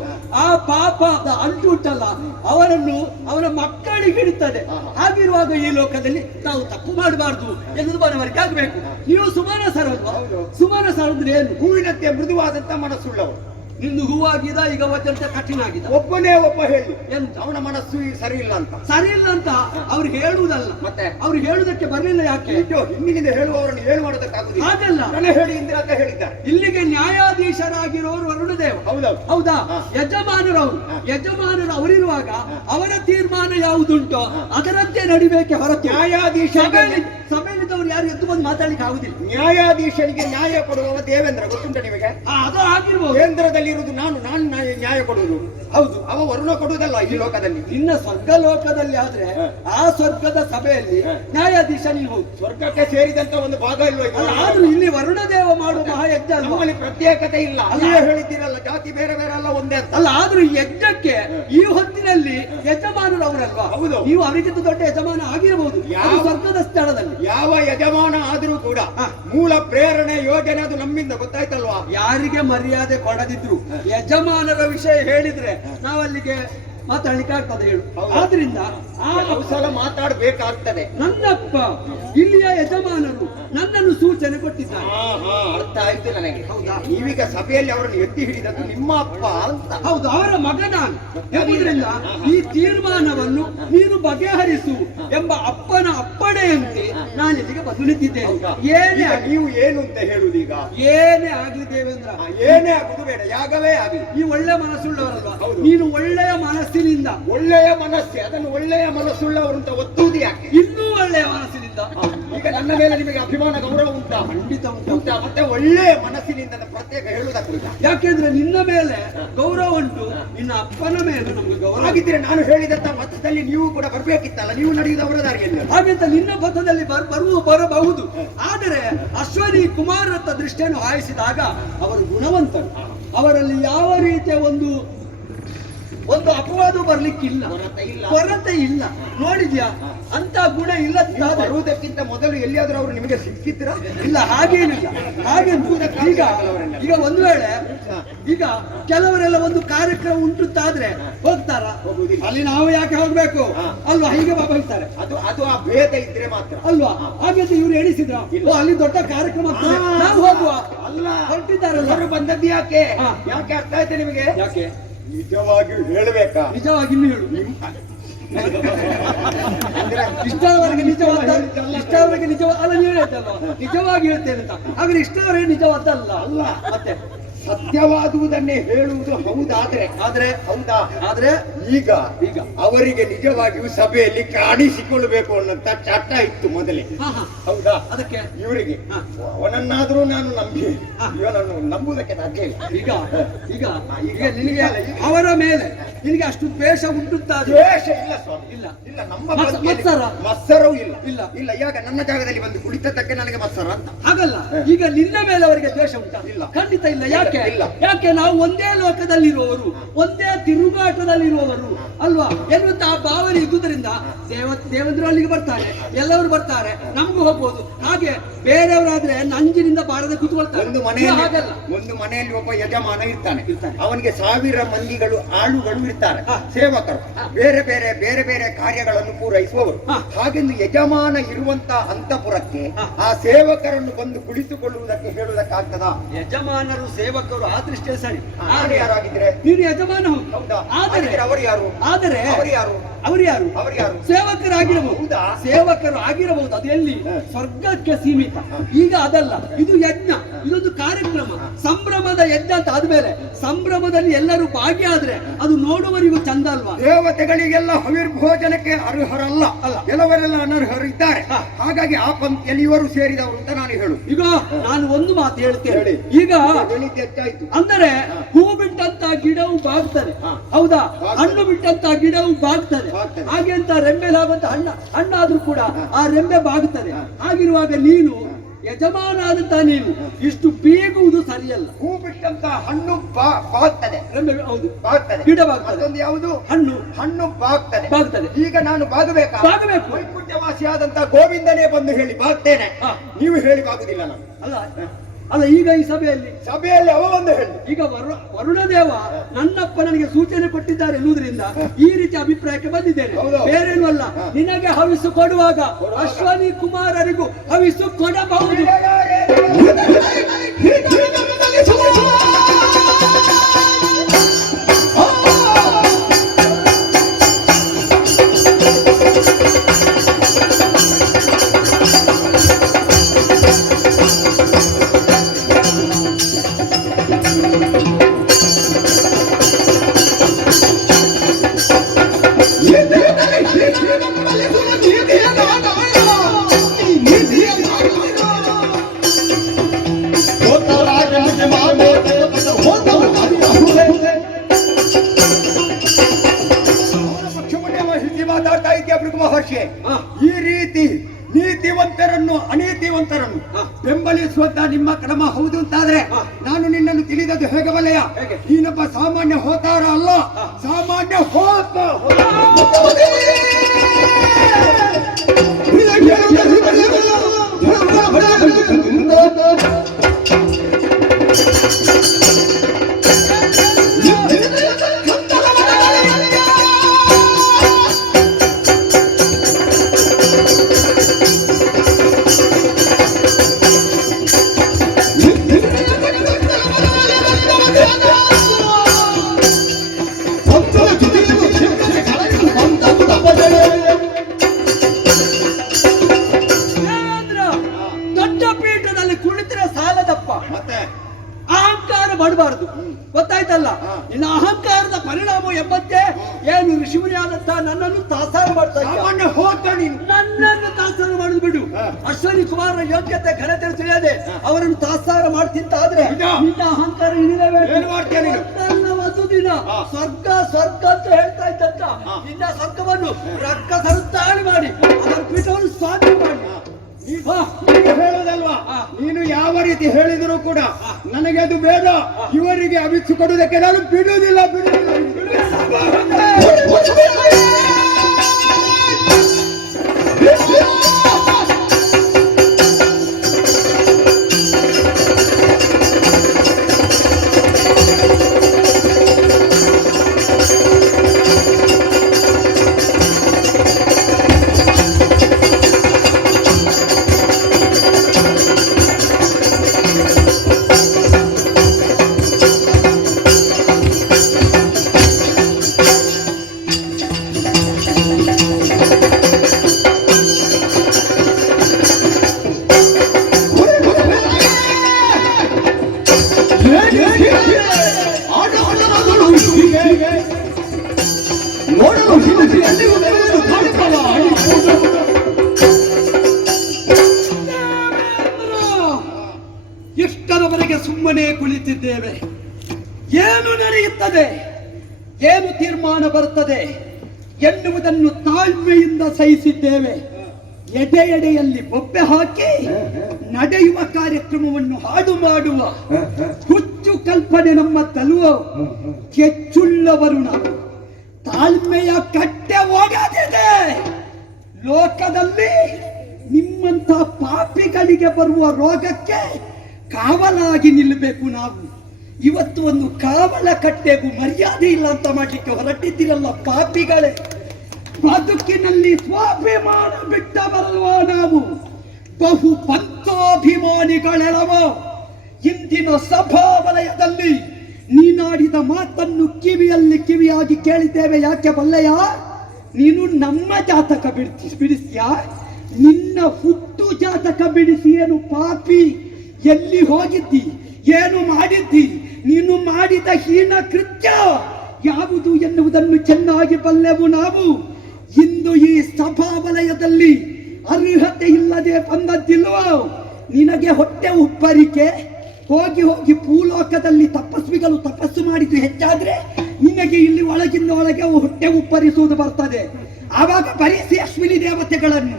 ಆ ಪಾಪದ ಅಂಟು ಉಂಟಲ್ಲ ಅವರನ್ನು ಅವರ ಮಕ್ಕಳಿಗೆ ಹಿಡಿತದೆ. ಹಾಗಿರುವಾಗ ಈ ಲೋಕದಲ್ಲಿ ನಾವು ತಪ್ಪು ಮಾಡಬಾರ್ದು ಎನ್ನುವುದು ಮನವರಿಕೆ ಆಗಬೇಕು. ನೀವು ಸುಮಾನಸರಲ್ವಾ? ಸುಮಾನಸರ ಅಂದ್ರೆ ಏನು? ಹೂವಿನಂತೆ ಮೃದುವಾದಂತ ಮನಸ್ಸುಳ್ಳವರು. ನಿಂದು ಹೂವಾಗಿದ ಈಗ ಒದ್ದಂತ ಕಠಿಣ ಆಗಿದೆ. ಒಬ್ಬನೇ ಒಬ್ಬ ಹೇಳಿ ಎಂತ ಅವನ ಮನಸ್ಸು ಸರಿ ಇಲ್ಲ ಅಂತ. ಸರಿ ಇಲ್ಲ ಅಂತ ಅವ್ರು ಹೇಳುವುದಲ್ಲ, ಮತ್ತೆ ಅವ್ರು ಹೇಳುವುದಕ್ಕೆ ಬರಲಿಲ್ಲ. ಯಾಕೆ? ಹಿಂದಿನಿಂದ ಹೇಳುವವರನ್ನು ಹೇಳು ಮಾಡೋದಕ್ಕಾಗುದಿಲ್ಲ. ಹಾಗಲ್ಲ, ನನ್ನ ಹೇಳಿ ಇಂದಿರಾ ಅಂತ ಹೇಳಿದ್ದಾರೆ. ಇಲ್ಲಿಗೆ ನ್ಯಾಯಾಧೀಶರಾಗಿರೋರು ವರುಣದೇವ, ಹೌದಾ? ಯಜಮಾನರವರು, ಯಜಮಾನರು ಅವರಿರುವಾಗ ಅವರ ತೀರ್ಮಾನ ಯಾವುದುಂಟೋ ಅದರಂತೆ ನಡಿಬೇಕೆ ಹೊರತು ನ್ಯಾಯಾಧೀಶ ಸಭೆಯಲ್ಲಿದ್ದವರು ಯಾರು ಎದ್ದು ಬಂದು ಮಾತಾಡ್ಲಿಕ್ಕೆ ಆಗುದಿಲ್ಲ. ನ್ಯಾಯಾಧೀಶನಿಗೆ ನ್ಯಾಯ ಕೊಡುವವ ದೇವೇಂದ್ರ, ಗೊತ್ತುಂಟ ನಿಮಗೆ? ಅದು ಆಗಿರ್ಬೋದು. ಕೇಂದ್ರದಲ್ಲಿರುವುದು ನಾನು ನ್ಯಾಯ ಕೊಡುವುದು. ಹೌದು, ಅವ ವರುಣ ಕೊಡುವುದಲ್ಲ ಈ ಲೋಕದಲ್ಲಿ. ಇನ್ನ ಸ್ವರ್ಗ ಲೋಕದಲ್ಲಿ ಆದ್ರೆ ಆ ಸ್ವರ್ಗದ ಸಭೆಯಲ್ಲಿ ನ್ಯಾಯಾಧೀಶ ನೀವು ಹೌದು. ಸ್ವರ್ಗಕ್ಕೆ ಸೇರಿದಂತ ಒಂದು ಭಾಗ ಇಲ್ವ? ಆದ್ರೂ ಇಲ್ಲಿ ವರುಣದೇವ ಮಾಡುವ ಮಹಾಯಜ್ಞ ಅಲ್ವಾ? ನಮ್ಮಲ್ಲಿ ಪ್ರತ್ಯೇಕತೆ ಇಲ್ಲ. ಅಲ್ಲೇ ಹೇಳಿದ್ದೀರಲ್ಲ, ಜಾತಿ ಬೇರೆ ಬೇರೆ ಅಲ್ಲ, ಒಂದೇ ಅಂತ. ಅಲ್ಲ, ಆದ್ರೂ ಯಜ್ಞಕ್ಕೆ ಈ ಹೊತ್ತಿನಲ್ಲಿ ಯಜಮಾನರು ಅವರಲ್ವಾ? ಹೌದು. ನೀವು ಅವರಿಗಿಂತ ದೊಡ್ಡ ಯಜಮಾನ ಆಗಿರಬಹುದು ಸ್ವರ್ಗದ ಸ್ಥಳದಲ್ಲಿ. ಯಾವ ಯಜಮಾನ ಆದ್ರೂ ಕೂಡ ಮೂಲ ಪ್ರೇರಣೆ ಯೋಜನೆ ಅದು ನಮ್ಮಿಂದ, ಗೊತ್ತಾಯ್ತಲ್ವಾ? ಯಾರಿಗೆ ಮರ್ಯಾದೆ ಕೊಡದಿದ್ರು ಯಜಮಾನರ ವಿಷಯ ಹೇಳಿದ್ರೆ ನಾವಲ್ಲಿಗೆ ಮಾತಾಡ್ಲಿಕ್ಕೆ ಆಗ್ತದೆ ಹೇಳು. ಆದ್ರಿಂದ ಸಲ ಮಾತಾಡ್ಬೇಕಾಗ್ತದೆ. ನನ್ನಪ್ಪ ಇಲ್ಲಿಯ ಯಜಮಾನರು ನನ್ನನ್ನು ಸೂಚನೆ ಕೊಟ್ಟಿದ್ದಾರೆ. ಅರ್ಥ ಆಯ್ತು ನನಗೆ. ಹೌದಾ? ನೀವೀಗ ಸಭೆಯಲ್ಲಿ ಅವರನ್ನು ಎತ್ತಿ ಹಿಡಿದದ್ದು ನಿಮ್ಮ ಅಪ್ಪ ಅಂತ. ಹೌದು, ಅವರ ಮಗ ನಾನು. ಎಂಬುದರಿಂದ ಈ ತೀರ್ಮಾನವನ್ನು ನೀನು ಬಗೆಹರಿಸು ಎಂಬ ಅಪ್ಪನ ಅಪ್ಪಣೆಯಂತೆ ನಾನು ಇಲ್ಲಿಗೆ ಬಂದು ನಿಂತಿದ್ದೇನೆ. ಏನೇ ನೀವು ಏನು ಅಂತ ಹೇಳುವುದೀಗ? ಏನೇ ಆಗ್ಲಿ ದೇವೇಂದ್ರ, ಏನೇ ಆಗುದು ಬೇಡ, ಯಾಗವೇ ಆಗಲಿ. ಈ ಒಳ್ಳೆ ಮನಸ್ಸುಳ್ಳವರಲ್ವಾ? ನೀನು ಒಳ್ಳೆಯ ಮನಸ್ಸಿನಿಂದ, ಒಳ್ಳೆಯ ಮನಸ್ಸೆ, ಅದನ್ನು ಒಳ್ಳೆಯ ಮನಸ್ಸುಳ್ಳವರು ಅಂತ ಒತ್ತುವುದು ಯಾಕೆ? ಇನ್ನೂ ಒಳ್ಳೆಯ ಮನಸ್ಸಿನಿಂದ. ಈಗ ನನ್ನ ಮೇಲೆ ನಿಮಗೆ ಅಭಿಮಾನ ಗೌರವ ಉಂಟಾ? ಖಂಡಿತ ಉಂಟಾ? ಮತ್ತೆ ಒಳ್ಳೆಯ ಮನಸ್ಸಿನಿಂದ ಪ್ರತ್ಯೇಕ ಹೇಳುವುದಕ್ಕಿಲ್ಲ. ಯಾಕೆಂದ್ರೆ ನಿನ್ನ ಮೇಲೆ ಗೌರವ ಉಂಟು, ನಿನ್ನ ಅಪ್ಪನ ಮೇಲೆ ನಮ್ಗೆ ಗೌರವ. ಹಾಗಿದ್ರೆ ನಾನು ಹೇಳಿದಂತ ಮತದಲ್ಲಿ ನೀವು ಕೂಡ ಬರ್ಬೇಕಿತ್ತಲ್ಲ, ನೀವು ನಡೆಯುವುದು ಅವರ ದಾರಿಯಲ್ಲಿ. ಹಾಗಂತ ನಿನ್ನ ಪಥದಲ್ಲಿ ಬರಬಹುದು. ಆದರೆ ಅಶ್ವನಿ ಕುಮಾರತ್ತ ದೃಷ್ಟಿಯನ್ನು ಹಾಯಿಸಿದಾಗ ಅವರು ಗುಣವಂತರು. ಅವರಲ್ಲಿ ಯಾವ ರೀತಿಯ ಒಂದು ಅಪವಾದ ಬರ್ಲಿಕ್ಕಿಲ್ಲ, ಕೊರತೆ ಇಲ್ಲ. ನೋಡಿದ್ಯಾ? ಅಂತ ಗುಣ ಇಲ್ಲ. ಬರುವುದಕ್ಕಿಂತ ಮೊದಲು ಎಲ್ಲಿಯಾದ್ರೂ ಅವರು ನಿಮಗೆ ಸಿಕ್ಕಿದ್ರ? ಇಲ್ಲ, ಹಾಗೇನಿಲ್ಲ. ಹಾಗೆ ಈಗ ಒಂದು ವೇಳೆ ಈಗ ಕೆಲವರೆಲ್ಲ ಒಂದು ಕಾರ್ಯಕ್ರಮ ಉಂಟುತ್ತಾದ್ರೆ ಹೋಗ್ತಾರ, ಅಲ್ಲಿ ನಾವು ಯಾಕೆ ಹೋಗ್ಬೇಕು ಅಲ್ವಾ? ಹೀಗೆ ಹೋಗ್ತಾರೆ. ಅದು ಆ ಭೇದ ಇದ್ರೆ ಮಾತ್ರ ಅಲ್ವಾ? ಹಾಗೆ ಇವ್ರು ಎಣಿಸಿದ್ರ ಅಲ್ಲಿ ದೊಡ್ಡ ಕಾರ್ಯಕ್ರಮ ನಾವು ಹೋಗುವ ಅಲ್ಲ, ಹೊರಟಿದ್ದಾರಲ್ಲ. ಅವರು ಬಂದದ್ದು ಯಾಕೆ? ಯಾಕೆ ಅರ್ಥ ಆಯ್ತು ನಿಮಗೆ? ಯಾಕೆ? ನಿಜವಾಗಿಯೂ ಹೇಳಬೇಕಾ? ನಿಜವಾಗಿ ಇನ್ನು ಹೇಳು. ಇಷ್ಟವರೆಗೆ ನಿಜವಾದ, ಇಷ್ಟವರೆಗೆ ನಿಜವಾದ ಅಲ್ಲ, ನೀವು ಹೇಳ್ತಲ್ವ ನಿಜವಾಗಿ ಹೇಳ್ತೇನೆ ಅಂತ. ಹಾಗಾದ್ರೆ ಇಷ್ಟವರೆಗೆ ನಿಜವಾದಲ್ಲ ಅಲ್ಲ, ಮತ್ತೆ ಸತ್ಯವಾದುದನ್ನೇ ಹೇಳುವುದು ಹೌದಾದ್ರೆ ಹೌದಾ? ಆದ್ರೆ ಈಗ ಅವರಿಗೆ ನಿಜವಾಗಿಯೂ ಸಭೆಯಲ್ಲಿ ಕಾಣಿಸಿಕೊಳ್ಳಬೇಕು ಅನ್ನೋಂತ ಚಟ ಇತ್ತು ಮೊದಲೇ, ಹೌದಾ? ಅದಕ್ಕೆ ಇವರಿಗೆ ಅವನನ್ನಾದ್ರೂ ನಾನು ನಂಬಿ ಇವನನ್ನು ನಂಬುವುದಕ್ಕೆ ಸಾಧ್ಯ ಇಲ್ಲ. ಈಗ ನಿನಗೆ ಅವರ ಮೇಲೆ ನಿನಗೆ ಅಷ್ಟು ದ್ವೇಷ ಉಂಟುತ್ತಾರೆ? ದ್ವೇಷ ಇಲ್ಲ ಸ್ವಾಮಿ, ಇಲ್ಲ. ನಮ್ಮ ಮತ್ಸರವೂ ಇಲ್ಲ. ಈಗ ನನ್ನ ಜಾಗದಲ್ಲಿ ಬಂದು ಕುಳಿತದ್ದಕ್ಕೆ ನನಗೆ ಮತ್ಸರ ಅಂತ ಹಾಗಲ್ಲ. ಈಗ ನಿನ್ನ ಮೇಲೆ ಅವರಿಗೆ ದ್ವೇಷ ಉಂಟಾ? ಇಲ್ಲ, ಖಂಡಿತ ಇಲ್ಲ. ಯಾಕೆ ನಾವು ಒಂದೇ ಲೋಕದಲ್ಲಿರುವವರು, ಒಂದೇ ತಿರುಗಾಟದಲ್ಲಿರುವವರು ಅಲ್ವಾ ಎನ್ನುವಂತ ಆ ಭಾವನೆ ಇದ್ದುದರಿಂದ ದೇವೇಂದ್ರ ಅಲ್ಲಿಗೆ ಬರ್ತಾರೆ, ಎಲ್ಲರೂ ಬರ್ತಾರೆ, ನಮಗೂ ಹೋಗ್ಬೋದು. ಹಾಗೆ ಬೇರೆಯವರಾದ್ರೆ ನಂಜಿನಿಂದ ಬಾರದೆ ಕೂತ್ಕೊಳ್ತಾರೆ. ಒಂದು ಮನೆಯಲ್ಲಿ ಒಬ್ಬ ಯಜಮಾನ ಇರ್ತಾನೆ, ಅವನಿಗೆ 1000 ಮಂದಿಗಳು ಆಳುಗಳು ಇರ್ತಾರೆ, ಸೇವಕರು, ಬೇರೆ ಬೇರೆ ಕಾರ್ಯಗಳನ್ನು ಪೂರೈಸುವವರು. ಹಾಗೆಂದು ಯಜಮಾನ ಇರುವಂತ ಅಂತಃಪುರಕ್ಕೆ ಆ ಸೇವಕರನ್ನು ಬಂದು ಕುಳಿತುಕೊಳ್ಳುವುದಕ್ಕೆ ಹೇಳುವುದಕ್ಕಾಗ್ತದ? ಯಜಮಾನರು ಸೇವಕ ಸೇವಕರು ಆದೃಷ್ಟೇ ಸರಿ. ನಾನು ಯಾರಾಗಿದ್ರೆ ನೀನು ಯಜಮಾನ ಹೌದು. ಹೌದಾ? ಆದರೆ ಅವರು ಯಾರು? ಆದರೆ ಅವರು ಯಾರು? ಅವರು ಯಾರು? ಅವರು ಯಾರು? ಸೇವಕರಾಗಿರಬಹುದು. ಹೌದಾ? ಸೇವಕರು ಆಗಿರಬಹುದು. ಅದು ಎಲ್ಲಿ? ಸ್ವರ್ಗಕ್ಕೆ ಸೀಮಿತ. ಈಗ ಅದಲ್ಲ, ಇದು ಯಜ್ಞ, ಇದೊಂದು ಕಾರ್ಯಕ್ರಮ, ಸಂಭ್ರಮದ ಯಜ್ಞ ಅಂತ ಆದ್ಮೇಲೆ ಸಂಭ್ರಮದಲ್ಲಿ ಎಲ್ಲರೂ ಭಾಗಿಯಾದ್ರೆ ಅದು ನೋಡುವರಿಗೂ ಚಂದ ಅಲ್ವಾ? ದೇವತೆಗಳಿಗೆಲ್ಲ ಹವಿರ್ಭೋಜನಕ್ಕೆ ಅರ್ಹರಲ್ಲ, ಕೆಲವರೆಲ್ಲ ಅನರ್ಹರು ಇದ್ದಾರೆ. ಹಾಗಾಗಿ ಆ ಪಂಕ್ತಿಯಲ್ಲಿ ಇವರು ಸೇರಿದವರು ಅಂತ ನಾನು ಹೇಳು. ಈಗ ನಾನು ಒಂದು ಮಾತು ಹೇಳ್ತೇನೆ. ಹೇಳಿ. ಈಗ ಹೆಚ್ಚಾಯ್ತು ಅಂದರೆ ಹೂ ಬಿಟ್ಟಂತ ಗಿಡವು ಬಾಗ್ತದೆ, ಹೌದಾ? ಹಣ್ಣು ಬಿಟ್ಟಂತ ಗಿಡವು ಬಾಗ್ತದೆ. ಹಾಗೆ ಅಂತ ರೆಂಬೆಲಾಗುವಂತ ಹಣ್ಣಾದ್ರೂ ಕೂಡ ಆ ರೆಂಬೆ ಬಾಗುತ್ತದೆ. ಹಾಗಿರುವಾಗ ನೀನು ಯಜಮಾನ ಆದಂತ ನೀನು ಇಷ್ಟು ಬೀಗುವುದು ಸರಿಯಲ್ಲ. ಹೂ ಬಿಟ್ಟಂತ ಹಣ್ಣು ಬಾಗ್ತದೆ, ರೆಂಬೆ ಹೌದು ಬಾಗ್ತದೆ, ಗಿಡ ಬಾಗ್ತದೆ. ಮತ್ತೊಂದು ಯಾವುದು? ಹಣ್ಣು ಬಾಗ್ತದೆ. ಈಗ ನಾನು ಬಾಗಬೇಕು. ವೈಕುಂಠವಾಸಿಯಾದಂತ ಗೋವಿಂದನೇ ಬಂದು ಹೇಳಿ ಬಾಗ್ತೇನೆ, ನೀವು ಹೇಳಿ ಬಾಗುದಿಲ್ಲ. ನಾನು ಅಲ್ಲ ಈಗ ಈ ಸಭೆಯಲ್ಲಿ ಅವ ಒಂದು ಹೇಳಿ. ಈಗ ವರುಣದೇವ ನನ್ನಪ್ಪ ನನಗೆ ಸೂಚನೆ ಕೊಟ್ಟಿದ್ದಾರೆ ಎನ್ನುವುದರಿಂದ ಈ ರೀತಿ ಅಭಿಪ್ರಾಯಕ್ಕೆ ಬಂದಿದ್ದೇನೆ. ಬೇರೇನು ಅಲ್ಲ, ನಿನಗೆ ಹವಿಸು ಕೊಡುವಾಗ ಅಶ್ವನಿ ಕುಮಾರರಿಗೂ ಹವಿಸು ಕೊಡಬಹುದು. ಮಾತಾಡ್ತಾ ಇದೆಯಾ ಭೃಗು ಮಹರ್ಷಿ? ಈ ರೀತಿ ನೀತಿವಂತರನ್ನು ಅನೀತಿವಂತರನ್ನು ಬೆಂಬಲಿಸುವಂತ ನಿಮ್ಮ ಕ್ರಮ ಹೌದು ಅಂತಾದ್ರೆ ನಾನು ನಿನ್ನನ್ನು ತಿಳಿದದ್ದು ಹೇಗೆ ಬಲೆಯ? ನೀನೊಬ್ಬ ಸಾಮಾನ್ಯ ಹೋತಾರ ಅಲ್ಲ, ಸಾಮಾನ್ಯ ಹೋತ. ದೊಡ್ಡ ಪೀಠದಲ್ಲಿ ಕುಳಿತರೆ ಸಾಲದಪ್ಪ, ಮತ್ತೆ ಅಹಂಕಾರ ಮಾಡಬಾರದು. ಗೊತ್ತಾಯ್ತಲ್ಲ? ನಿನ್ನ ಅಹಂಕಾರದ ಪರಿಣಾಮ ಎಂಬಂತೆ ಏನು ಋಷಿಮುನಿಯಾದಂತ ನನ್ನನ್ನು ತಾಸಾರ ಮಾಡ್ತಾ ನನ್ನನ್ನು ತಾಸಾರ ಮಾಡುದು ಬಿಡು. ಅಶ್ವನಿ ಕುಮಾರನ ಯೋಗ್ಯತೆ ಘನತೆ ತಿಳಿಯದೆ ಅವರನ್ನು ತಾಸಾರ ಮಾಡ್ತಿಂತ ಆದ್ರೆ ನಿನ್ನ ಅಹಂಕಾರ ನನ್ನ ಒಂದು ದಿನ ಸ್ವರ್ಗ ಅಂತ ಹೇಳ್ತಾ ಇದ್ದಂತ ನಿನ್ನ ಸ್ವರ್ಗವನ್ನು ರಕ್ಕಸರು ತಾಳಿ ಮಾಡಿ ಅದರ ಪೀಠವನ್ನು ಸ್ವಾಧೀನ ಮಾಡಿ ಹೇಳುವುದಲ್ವಾ? ನೀನು ಯಾವ ರೀತಿ ಹೇಳಿದರೂ ಕೂಡ ನನಗೆ ಅದು ಬೇಡ. ಇವರಿಗೆ ಅವಿಚ್ಚು ಕೊಡುವುದಕ್ಕೆ ನಾನು ಬಿಡುವುದಿಲ್ಲ. ಇಷ್ಟರವರೆಗೆ ಸುಮ್ಮನೆ ಕುಳಿತಿದ್ದೇವೆ. ಏನು ನಡೆಯುತ್ತದೆ, ಏನು ತೀರ್ಮಾನ ಬರುತ್ತದೆ ಎನ್ನುವುದನ್ನು ತಾಳ್ಮೆಯಿಂದ ಸಹಿಸಿದ್ದೇವೆ. ಎಡೆಯಲ್ಲಿ ಬೊಬ್ಬೆ ಹಾಕಿ ನಡೆಯುವ ಕಾರ್ಯಕ್ರಮವನ್ನು ಹಾಡು ಮಾಡುವ ಹುಚ್ಚು ಕಲ್ಪನೆ ನಮ್ಮ ತಲುವ ಕೆಚ್ಚುಳ್ಳವರು ನಾವು. ತಾಳ್ಮೆಯ ಕಟ್ಟೆ ಹೋಗದಿದೆ. ಲೋಕದಲ್ಲಿ ನಿಮ್ಮಂತ ಪಾಪಿಗಳಿಗೆ ಬರುವ ರೋಗಕ್ಕೆ ಕಾವಲಾಗಿ ನಿಲ್ಲಬೇಕು ನಾವು. ಇವತ್ತು ಒಂದು ಕಾವಲ ಕಟ್ಟೆಗೂ ಮರ್ಯಾದೆ ಇಲ್ಲ ಅಂತ ಮಾಡ್ಲಿಕ್ಕೆ ಹೊರಟಿದ್ದೀರಲ್ಲ ಪಾಪಿಗಳೇ. ಬದುಕಿನಲ್ಲಿ ಸ್ವಾಭಿಮಾನ ಬಿಟ್ಟ ಬರಲ್ವ ನಾವು? ಬಹು ಪಂಥಾಭಿಮಾನಿಗಳೆಲ್ಲವ ಇಂದಿನ ಸಭಾ ವಲಯದಲ್ಲಿ ನೀನಾಡಿದ ಮಾತನ್ನು ಕಿವಿಯಲ್ಲಿ ಕಿವಿಯಾಗಿ ಕೇಳಿದ್ದೇವೆ. ಯಾಕೆ ಬಲ್ಲೆಯ? ನೀನು ನಮ್ಮ ಜಾತಕ ಬಿಡಿಸ್ತೀಯಾ? ನಿನ್ನ ಹುಟ್ಟು ಜಾತಕ ಬಿಡಿಸಿ ಏನು ಪಾಪಿ? ಎಲ್ಲಿ ಹೋಗಿದ್ದಿ? ಏನು ಮಾಡಿದ್ದಿ? ನೀನು ಮಾಡಿದ ಹೀನ ಕೃತ್ಯ ಯಾವುದು ಎನ್ನುವುದನ್ನು ಚೆನ್ನಾಗಿ ಬಲ್ಲೆವು ನಾವು. ಇಂದು ಈ ಸಭಾ ವಲಯದಲ್ಲಿ ಅರ್ಹತೆ ಇಲ್ಲದೆ ಬಂದದ್ದಿಲ್ವೋ? ನಿನಗೆ ಹೊಟ್ಟೆ ಉಪ್ಪರಿಕೆ, ಹೋಗಿ ಹೋಗಿ ಭೂಲೋಕದಲ್ಲಿ ತಪಸ್ವಿಗಳು ತಪಸ್ಸು ಮಾಡಿದ್ದು ಹೆಚ್ಚಾದ್ರೆ ನಿನಗೆ ಇಲ್ಲಿ ಒಳಗಿಂದ ಒಳಗೆ ಹೊಟ್ಟೆ ಉಪ್ಪರಿಸುವುದು ಬರ್ತದೆ. ಆವಾಗ ಬರಿಸಿ ಅಶ್ವಿನಿ ದೇವತೆಗಳನ್ನು.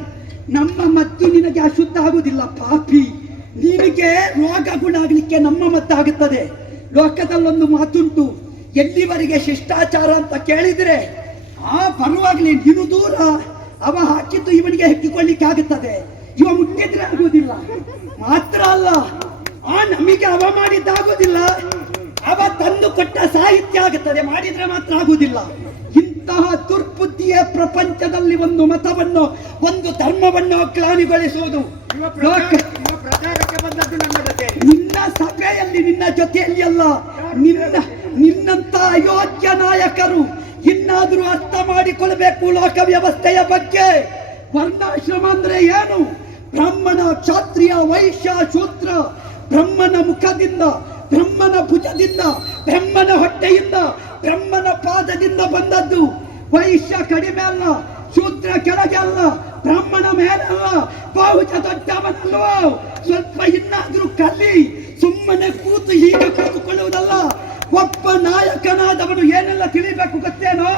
ನಮ್ಮ ಮದ್ದು ನಿನಗೆ ಅಶುದ್ಧ ಆಗುವುದಿಲ್ಲ ಪಾಪಿ. ನಿನಗೆ ರೋಗ ಗುಣ ಆಗ್ಲಿಕ್ಕೆ ನಮ್ಮ ಮದ್ದಾಗುತ್ತದೆ. ಲೋಕದಲ್ಲೊಂದು ಮಾತುಂಟು, ಎಲ್ಲಿವರೆಗೆ ಶಿಷ್ಟಾಚಾರ ಅಂತ ಕೇಳಿದ್ರೆ ಬರುವಾಗಲೇ ನೀನು ದೂರ, ಅವ ಹಾಕಿದ್ದು ಇವನಿಗೆ ಹೆಕ್ಕಿಕೊಳ್ಳಿಕ್ಕೆ ಆಗುತ್ತದೆ, ಇವ ಮುಟ್ಟಿದ್ರೆ ಆಗುವುದಿಲ್ಲ. ಮಾತ್ರ ಅಲ್ಲ, ನಮಗೆ ಅವ ಮಾಡಿದ್ದಾಗುವುದಿಲ್ಲ, ಅವ ತಂದು ಕೊಟ್ಟ ಸಾಹಿತ್ಯ ಆಗುತ್ತದೆ, ಮಾಡಿದ್ರೆ ಮಾತ್ರ ಆಗುವುದಿಲ್ಲ. ಇಂತಹ ದುರ್ಬುದ್ಧಿಯ ಪ್ರಪಂಚದಲ್ಲಿ ಒಂದು ಮತವನ್ನು ಒಂದು ಧರ್ಮವನ್ನು ಗ್ಲಾನಿಗೊಳಿಸುವುದು. ಪ್ರಚಾರಕ್ಕೆ ಬಂದದ್ದು ನನ್ನ ಜೊತೆ, ನಿನ್ನ ಸಭೆಯಲ್ಲಿ ನಿನ್ನ ಜೊತೆಯಲ್ಲಿ ಅಲ್ಲ, ನಿನ್ನಂತ ಅಯೋಗ್ಯ ನಾಯಕರು ಇನ್ನಾದರೂ ಅರ್ಥ ಮಾಡಿಕೊಳ್ಳಬೇಕು ಲೋಕ ವ್ಯವಸ್ಥೆಯ ಬಗ್ಗೆ. ವರ್ಣಾಶ್ರಮ ಅಂದ್ರೆ ಏನು? ಬ್ರಾಹ್ಮಣ, ಕ್ಷಾತ್ರಿಯ, ವೈಶ್ಯ, ಶೂದ್ರ, ಬ್ರಹ್ಮನ ಮುಖದಿಂದ, ಬ್ರಹ್ಮನ ಭುಜದಿಂದ, ಬ್ರಹ್ಮನ ಹೊಟ್ಟೆಯಿಂದ, ಬ್ರಹ್ಮನ ಪಾದದಿಂದ ಬಂದದ್ದು. ವೈಶ್ಯ ಕಡಿಮೆ ಅಲ್ಲ, ಶೂದ್ರ ಕೆಳಗೆ ಅಲ್ಲ, ಬ್ರಾಹ್ಮಣ ಮೇಲೆ ಅಲ್ಲ, ಬಹುಜ ದೊಡ್ಡವನಲ್ವೋ. ಸ್ವಲ್ಪ ಇನ್ನಾದ್ರೂ ಕಲಿ. ಸುಮ್ಮನೆ ಕೂತು ಹೀಗೆ ಕೂತುಕೊಳ್ಳುವುದಲ್ಲ. ಒಬ್ಬ ನಾಯಕನಾದವನು ಏನೆಲ್ಲ ತಿಳಿಬೇಕು ಗೊತ್ತೇನೋ?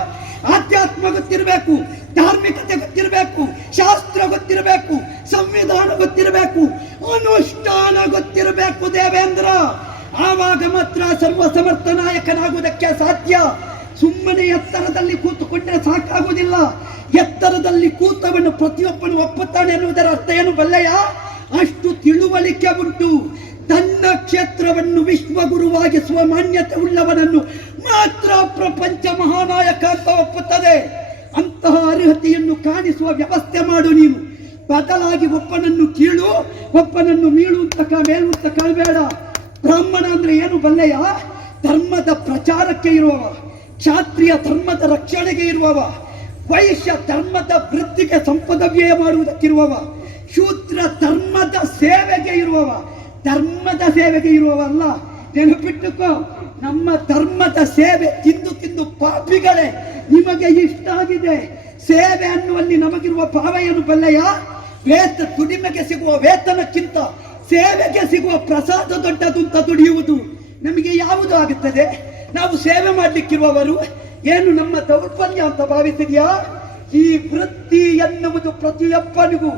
ಆಧ್ಯಾತ್ಮ ಗೊತ್ತಿರಬೇಕು, ಧಾರ್ಮಿಕತೆ ಗೊತ್ತಿರಬೇಕು, ಶಾಸ್ತ್ರ ಗೊತ್ತಿರಬೇಕು, ಸಂವಿಧಾನ ಗೊತ್ತಿರಬೇಕು, ಅನುಷ್ಠಾನ ಗೊತ್ತಿರಬೇಕು ದೇವೇಂದ್ರ. ಆವಾಗ ಮಾತ್ರ ಸರ್ವಸಮರ್ಥ ನಾಯಕನಾಗುವುದಕ್ಕೆ ಸಾಧ್ಯ. ಸುಮ್ಮನೆ ಎತ್ತರದಲ್ಲಿ ಕೂತುಕೊಂಡ್ರೆ ಸಾಕಾಗುವುದಿಲ್ಲ. ಎತ್ತರದಲ್ಲಿ ಕೂತವನು ಪ್ರತಿಯೊಬ್ಬನು ಒಪ್ಪುತ್ತಾನೆ ಎನ್ನುವುದರ ಅರ್ಥ ಏನು ಬಲ್ಲೆಯ? ಅಷ್ಟು ತಿಳುವಳಿಕೆ ಉಂಟು. ತನ್ನ ಕ್ಷೇತ್ರವನ್ನು ವಿಶ್ವಗುರುವಾಗಿಸುವ ಮಾನ್ಯತೆ ಉಳ್ಳವನನ್ನು ಮಾತ್ರ ಪ್ರಪಂಚ ಮಹಾನಾಯಕ ಅಂತ ಒಪ್ಪುತ್ತದೆ. ಅಂತಹ ಅರ್ಹತೆಯನ್ನು ಕಾಣಿಸುವ ವ್ಯವಸ್ಥೆ ಮಾಡು ನೀನು. ಬದಲಾಗಿ ಒಬ್ಬನನ್ನು ಕೀಳು, ಒಬ್ಬನನ್ನು ಮೇಲು ಅಂತ ಕಾಣಬೇಡ. ಬ್ರಾಹ್ಮಣ ಅಂದ್ರೆ ಏನು ಬಲ್ಲೆಯ? ಧರ್ಮದ ಪ್ರಚಾರಕ್ಕೆ ಇರುವವ, ಕ್ಷಾತ್ರಿಯ ಧರ್ಮದ ರಕ್ಷಣೆಗೆ ಇರುವವ, ವೈಶ್ಯ ಧರ್ಮದ ವೃದ್ಧಿಗೆ ಸಂಪದ ವ್ಯಯ ಮಾಡುವುದಕ್ಕಿರುವವ, ಶೂದ್ರ ಧರ್ಮದ ಸೇವೆಗೆ ಇರುವವ. ಧರ್ಮದ ಸೇವೆಗೆ ಇರುವವಲ್ಲ, ನೆನಪಿಟ್ಟುಕೋ. ನಮ್ಮ ಧರ್ಮದ ಸೇವೆ ತಿಂದು ತಿಂದು ಪಾಪಿಗಳೇ ನಿಮಗೆ ಇಷ್ಟ ಆಗಿದೆ. ಸೇವೆ ಅನ್ನುವಲ್ಲಿ ನಮಗಿರುವ ಭಾವ ಏನು ಬಲ್ಲೆಯ? ದುಡಿಮೆಗೆ ಸಿಗುವ ವೇತನಕ್ಕಿಂತ ಸೇವೆಗೆ ಸಿಗುವ ಪ್ರಸಾದ ದೊಡ್ಡದು ಅಂತ ದುಡಿಯುವುದು ನಮಗೆ ಯಾವುದು ಆಗುತ್ತದೆ? ನಾವು ಸೇವೆ ಮಾಡಲಿಕ್ಕಿರುವವರು ಏನು ನಮ್ಮ ದೌರ್ಬಲ್ಯ ಅಂತ ಭಾವಿಸಿದ್ಯಾ? ಈ ವೃತ್ತಿ ಎನ್ನುವುದು ಪ್ರತಿಯೊಬ್ಬನಿಗೂ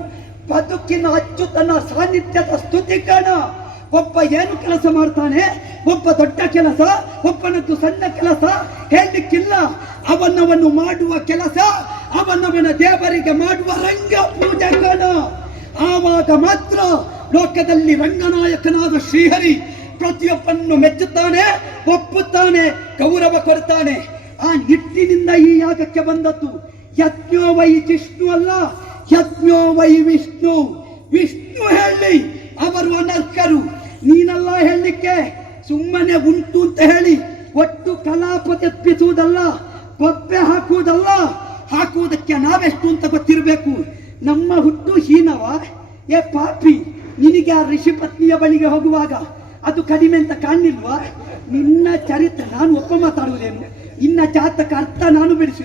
ಬದುಕಿನ ಅಚ್ಚುತನ ಸಾನ್ನಿಧ್ಯದ ಸ್ತುತಿಕರಣ. ಒಬ್ಬ ಏನು ಕೆಲಸ ಮಾಡ್ತಾನೆ, ಒಬ್ಬ ದೊಡ್ಡ ಕೆಲಸ, ಒಬ್ಬನದ್ದು ಸಣ್ಣ ಕೆಲಸ ಹೇಳಲಿಕ್ಕಿಲ್ಲ. ಅವನವನ್ನು ಮಾಡುವ ಕೆಲಸ ಅವನವನ ದೇವರಿಗೆ ಮಾಡುವ ರಂಗ ಪೂಜೆ ಕಣ. ಆವಾಗ ಮಾತ್ರ ಲೋಕದಲ್ಲಿ ರಂಗನಾಯಕನಾದ ಶ್ರೀಹರಿ ಪ್ರತಿಯೊಬ್ಬನ್ನು ಮೆಚ್ಚುತ್ತಾನೆ, ಒಪ್ಪುತ್ತಾನೆ, ಗೌರವ ಕೊಡ್ತಾನೆ. ಆ ನಿಟ್ಟಿನಿಂದ ಈ ಯಾಗಕ್ಕೆ ಬಂದದ್ದು. ಯಜ್ಞೋ ವೈ ಜಿಷ್ಣು ಅಲ್ಲ, ಯಜ್ಞೋ ವೈ ವಿಷ್ಣು. ವಿಷ್ಣು ಹೇಳಿ, ಅವರು ಅನರ್ಹರು. ನೀನೆಲ್ಲ ಹೇಳಲಿಕ್ಕೆ ಸುಮ್ಮನೆ ಉಂಟು ಅಂತ ಹೇಳಿ ಒಟ್ಟು ಕಲಾಪ ತೆಪ್ಪಿಸುವುದಲ್ಲ, ಬೊಬ್ಬೆ ಹಾಕುವುದಲ್ಲ. ಹಾಕುವುದಕ್ಕೆ ನಾವೆಷ್ಟು ಅಂತ ಗೊತ್ತಿರಬೇಕು. ನಮ್ಮ ಹುಟ್ಟು ಹೀನವ? ಏ ಪಾಪಿ, ನಿನಗೆ ಆ ಋಷಿ ಪತ್ನಿಯ ಬಳಿಗೆ ಹೋಗುವಾಗ ಅದು ಕಡಿಮೆ ಅಂತ ಕಾಣಲಿಲ್ವಾ? ನಿನ್ನ ಚರಿತ್ರೆ ನಾನು ಒಪ್ಪ ಮಾತಾಡುವುದೇನು? ಇನ್ನ ಜಾತಕ ಅರ್ಥ ನಾನು ಬಿಡಿಸು.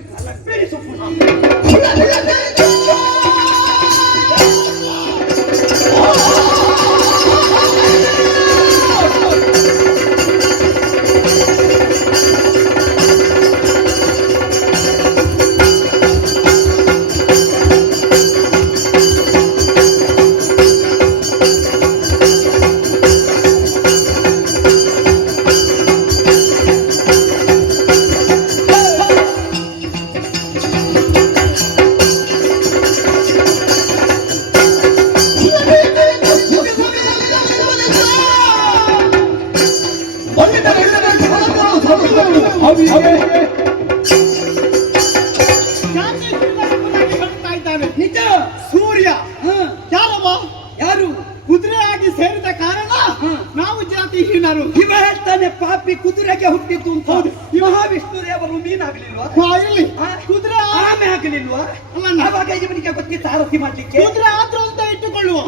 ಪಾಪಿ ಕುದುರೆಗೆ ಹುಟ್ಟಿದ್ದು ಅಂತ ಈ ಮಹಾವಿಷ್ಣು ದೇವರು ಮೀನಾಗ್ಲಿಲ್ವಾ? ಇರ್ಲಿ ಆ? ಕುದುರೆ ಆಮೆ ಆಗ್ಲಿಲ್ವಾ? ಅಲ್ಲ. ಆವಾಗ ಇವನಿಗೆ ಗೊತ್ತಿತ್ತು ಆರತಿ ಮಾಡ್ಲಿಕ್ಕೆ. ಕುದುರೆ ಆದ್ರೂ ಅಂತ ಇಟ್ಟುಕೊಳ್ಳುವ.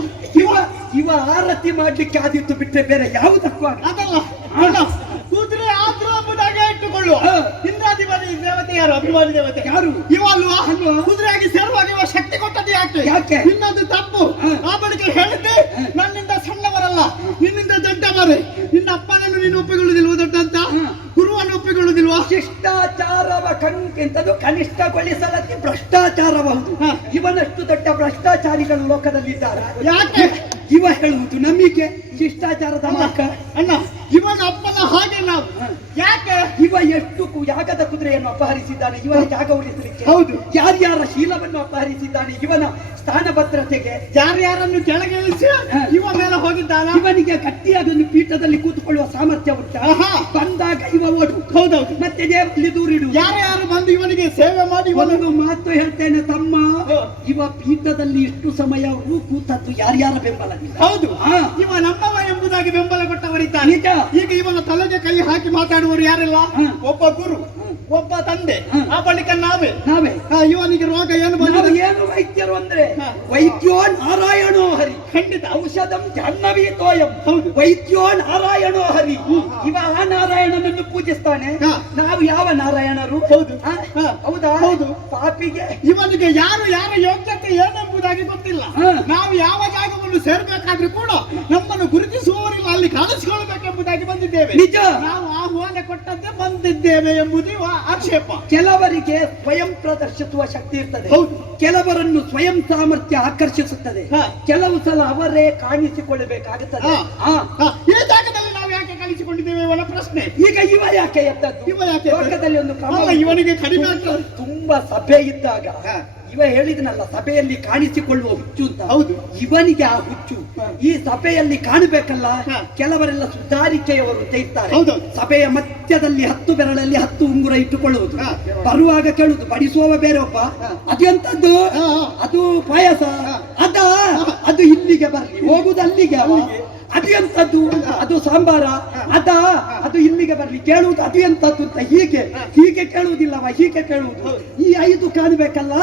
ಇವ ಆರತಿ ಮಾಡ್ಲಿಕ್ಕೆ ಆದಿತ್ತು ಬಿಟ್ಟರೆ ಬೇರೆ ಯಾವುದಕ್ಕೂ ಆಗಲ್ಲ. ಅದಲ್ಲ ಅಣ್ಣ, ಕುದುರೆ ಆದ್ರೂ ಎಂಬುದಾಗೆ ಇಟ್ಟುಕೊಳ್ಳುವ. ಇಂದ್ರಾಧಿಪತಿ ದೇವತೆ ಯಾರು? ಅಭಿಮಾನಿ ದೇವತೆ ಯಾರು? ಇವ ಅಲ್ವಾ? ಕುದುರೆಯಾಗಿ ಸೇರುವಾಗ ಇವ ಶಕ್ತಿ ಕೊಟ್ಟದ್ದು ಯಾಕೆ? ಯಾಕೆ? ಇನ್ನೊಂದು ತಪ್ಪು. ಆ ಬಳಿಕ ಹೇಳಿದ್ದೆ, ನನ್ನಿಂದ ಸಣ್ಣವರಲ್ಲ, ನಿನ್ನಿಂದ ದೊಡ್ಡವರೇ. ನಿನ್ನ ಅಪ್ಪನನ್ನು ನೀನು ಒಪ್ಪಿಕೊಳ್ಳುವುದಿಲ್ವ ದೊಡ್ಡ ಅಂತ? ಗುರುವನ್ನು ಒಪ್ಪಿಕೊಳ್ಳುವುದಿಲ್ವಾ? ಶಿಷ್ಟಾಚಾರವ ಎಂತದು ಕನಿಷ್ಠಗೊಳಿಸಲಕ್ಕೆ ಭ್ರಷ್ಟಾಚಾರಬಹುದು. ಇವನಷ್ಟು ದೊಡ್ಡ ಭ್ರಷ್ಟಾಚಾರಿಗಳು ಲೋಕದಲ್ಲಿದ್ದಾರೆ. ಯಾಕೆ? ಇವ ಹೇಳುವುದು ನಮಗೆ ಶಿಷ್ಟಾಚಾರದ ಮಾರ್ಗ. ಅಣ್ಣ, ಇವನ ಅಪ್ಪನ ಹಾಗೆ ನಾವು ಯಾಕೆ? ಇವ ಎಷ್ಟು ಯಾಗದ ಕುದುರೆಯನ್ನು ಅಪಹರಿಸಿದ್ದಾನೆ ಇವನ ಜಾಗ ಉಳಿಸಲಿಕ್ಕೆ. ಹೌದು. ಯಾರ್ಯಾರ ಶೀಲವನ್ನು ಅಪಹರಿಸಿದ್ದಾನೆ ಇವನ ಸ್ಥಾನ ಭದ್ರತೆಗೆ. ಯಾರ್ಯಾರನ್ನು ಕೆಳಗೆ ಇಳಿಸಿ ಇವ ಮೇಲೆ ಹೋಗಿದ್ದಾನ. ಇವನಿಗೆ ಗಟ್ಟಿಯಾಗಿ ಒಂದು ಪೀಠದಲ್ಲಿ ಕೂತ್ಕೊಳ್ಳುವ ಸಾಮರ್ಥ್ಯ ಉಂಟ. ಬಂದಾಗ ಇವ ಓಡು. ಹೌದೌದು. ಮತ್ತೆ ದೇವರಲ್ಲಿ ದೂರಿಡು. ಯಾರ್ಯಾರು ಬಂದು ಇವನಿಗೆ ಸೇವೆ ಮಾಡಿ ಒಂದು ಮಾತು ಹೇಳ್ತೇನೆ ತಮ್ಮ, ಇವ ಪೀಠದಲ್ಲಿ ಇಷ್ಟು ಸಮಯ ಕೂತದ್ದು ಯಾರ್ಯಾರ ಬೆಂಬಲವಿಲ್ಲ. ಹೌದು. ಹಾ. ಇವ ನಮ್ಮವ ಎಂಬುದಾಗಿ ಬೆಂಬಲ ಕೊಟ್ಟವರಿದ್ದಾನೆ. ನಿಜ. ಈಗ ಇವನ ತಲೆಗೆ ಕೈ ಹಾಕಿ ಮಾತಾಡುವವರು ಯಾರೆಲ್ಲ? ಒಬ್ಬ ಗುರು, ಒಬ್ಬ ತಂದೆ, ಆ ಬಳಿಕ ನಾವೇ. ಇವನಿಗೆ ರೋಗ ಏನು ನಾವು ಬಂದಿದೆ? ಏನು ವೈದ್ಯರು ಅಂದ್ರೆ ವೈದ್ಯೋ ನಾರಾಯಣೋ ಹರಿ. ಖಂಡಿತ. ಔಷಧಂ ಜಾಹ್ನವೀತೋಯಂ. ಹೌದು. ವೈದ್ಯೋ ನಾರಾಯಣೋ ಹರಿ. ಇವ ಆ ನಾರಾಯಣನನ್ನು ಪೂಜಿಸ್ತಾನೆ. ನಾವು ಯಾವ ನಾರಾಯಣರು? ಹೌದು. ಹೌದಾ? ಹೌದು. ಪಾಪಿಗೆ ಇವನಿಗೆ ಯಾರ ಯೋಗ್ಯತೆ ಏನೆಂಬುದಾಗಿ ಗೊತ್ತಿಲ್ಲ. ನಾವು ಯಾವ ಜಾಗವನ್ನು ಸೇರ್ಬೇಕಾದ್ರೂ ಕೂಡ ನಮ್ಮನ್ನು ಗುರುತಿಸುವವರಿಲ್ಲ, ಅಲ್ಲಿ ಕಾಣಿಸಿಕೊಳ್ಳಬೇಕೆಂಬುದಾಗಿ ಬಂದಿದ್ದೇವೆ. ನಿಜ. ನಾವು ಆಹ್ವಾನ ಕೊಟ್ಟದ್ದೇ ಬಂದಿದ್ದೇವೆ ಎಂಬುದು ಆಕ್ಷೇಪ. ಕೆಲವರಿಗೆ ಸ್ವಯಂ ಪ್ರದರ್ಶಿಸುವ ಶಕ್ತಿ ಇರ್ತದೆ. ಹೌದು. ಕೆಲವರನ್ನು ಸ್ವಯಂ ಸಾಮರ್ಥ್ಯ ಆಕರ್ಷಿಸುತ್ತದೆ. ಕೆಲವು ಸಲ ಅವರೇ ಕಾಣಿಸಿಕೊಳ್ಳಬೇಕಾಗುತ್ತದೆ. ಈ ಜಾಗದಲ್ಲಿ ನಾವು ಯಾಕೆ ಕಾಣಿಸಿಕೊಂಡಿದ್ದೇವೆ ಇವನ ಪ್ರಶ್ನೆ. ಈಗ ಇವ ಯಾಕೆ ಎದ್ದದ್ದು? ಇವ ಯಾಕೆ? ಲೋಕದಲ್ಲಿ ಒಂದು ಕ್ರಮ. ಇವನಿಗೆ ಕಡಿಮೆ ಆಗ್ತದೆ. ತುಂಬಾ ಸಭೆ ಇದ್ದಾಗ ಇವ ಹೇಳಿದನಲ್ಲ ಸಭೆಯಲ್ಲಿ ಕಾಣಿಸಿಕೊಳ್ಳುವ ಹುಚ್ಚು ಅಂತ. ಹೌದು. ಇವನಿಗೆ ಆ ಹುಚ್ಚು. ಈ ಸಭೆಯಲ್ಲಿ ಕಾಣಬೇಕಲ್ಲ. ಕೆಲವರೆಲ್ಲ ಸುಧಾರಿಕೆಯವರು ಅಂತ ಇರ್ತಾರೆ. ಸಭೆಯ ಮಧ್ಯದಲ್ಲಿ 10 ಬೆರಳಲ್ಲಿ 10 ಉಂಗುರ ಇಟ್ಟುಕೊಳ್ಳುವುದು. ಬರುವಾಗ ಕೇಳುದು ಬಡಿಸುವವ ಬೇರೆ ಒಬ್ಬ, ಅದೆಂತದ್ದು? ಅದು ಪಾಯಸ. ಅದು ಇಲ್ಲಿಗೆ ಬರ್ಲಿ, ಹೋಗುದು ಅಲ್ಲಿಗೆ. ಅದು ಎಂತದ್ದು? ಅದು ಸಾಂಬಾರ. ಅದು ಇಲ್ಲಿಗೆ ಬರ್ಲಿ, ಕೇಳುವುದು ಅದು ಎಂತದ್ದು ಅಂತ. ಹೀಗೆ ಕೇಳುವುದಿಲ್ಲವ, ಹೀಗೆ ಕೇಳುವುದು. ಈ 5 ಕಾಣಬೇಕಲ್ಲ.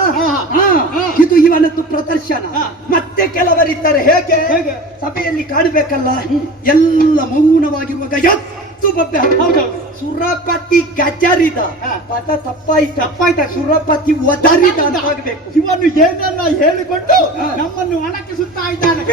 ಇದು ಇವನದ್ದು ಪ್ರದರ್ಶನ. ಮತ್ತೆ ಕೆಲವರಿದ್ದಾರೆ ಹೇಗೆ ಸಭೆಯಲ್ಲಿ ಕಾಣಬೇಕಲ್ಲ, ಎಲ್ಲ ಮೌನವಾಗಿರುವಾಗ ಎತ್ತು ಬಬ್ಬೆ. ಸುರಪತಿ ಗಜರಿದ ಪದ ತಪ್ಪಾಯ್ತ. ಸುರಪತಿ ಒದರಿದ ಅಂತ ಆಗ್ಬೇಕು. ಇವನು ಏನನ್ನ ಹೇಳಿಕೊಂಡು ನಮ್ಮನ್ನು ಒಣಗಿಸುತ್ತಾ ಇದ್ದಾನೆ.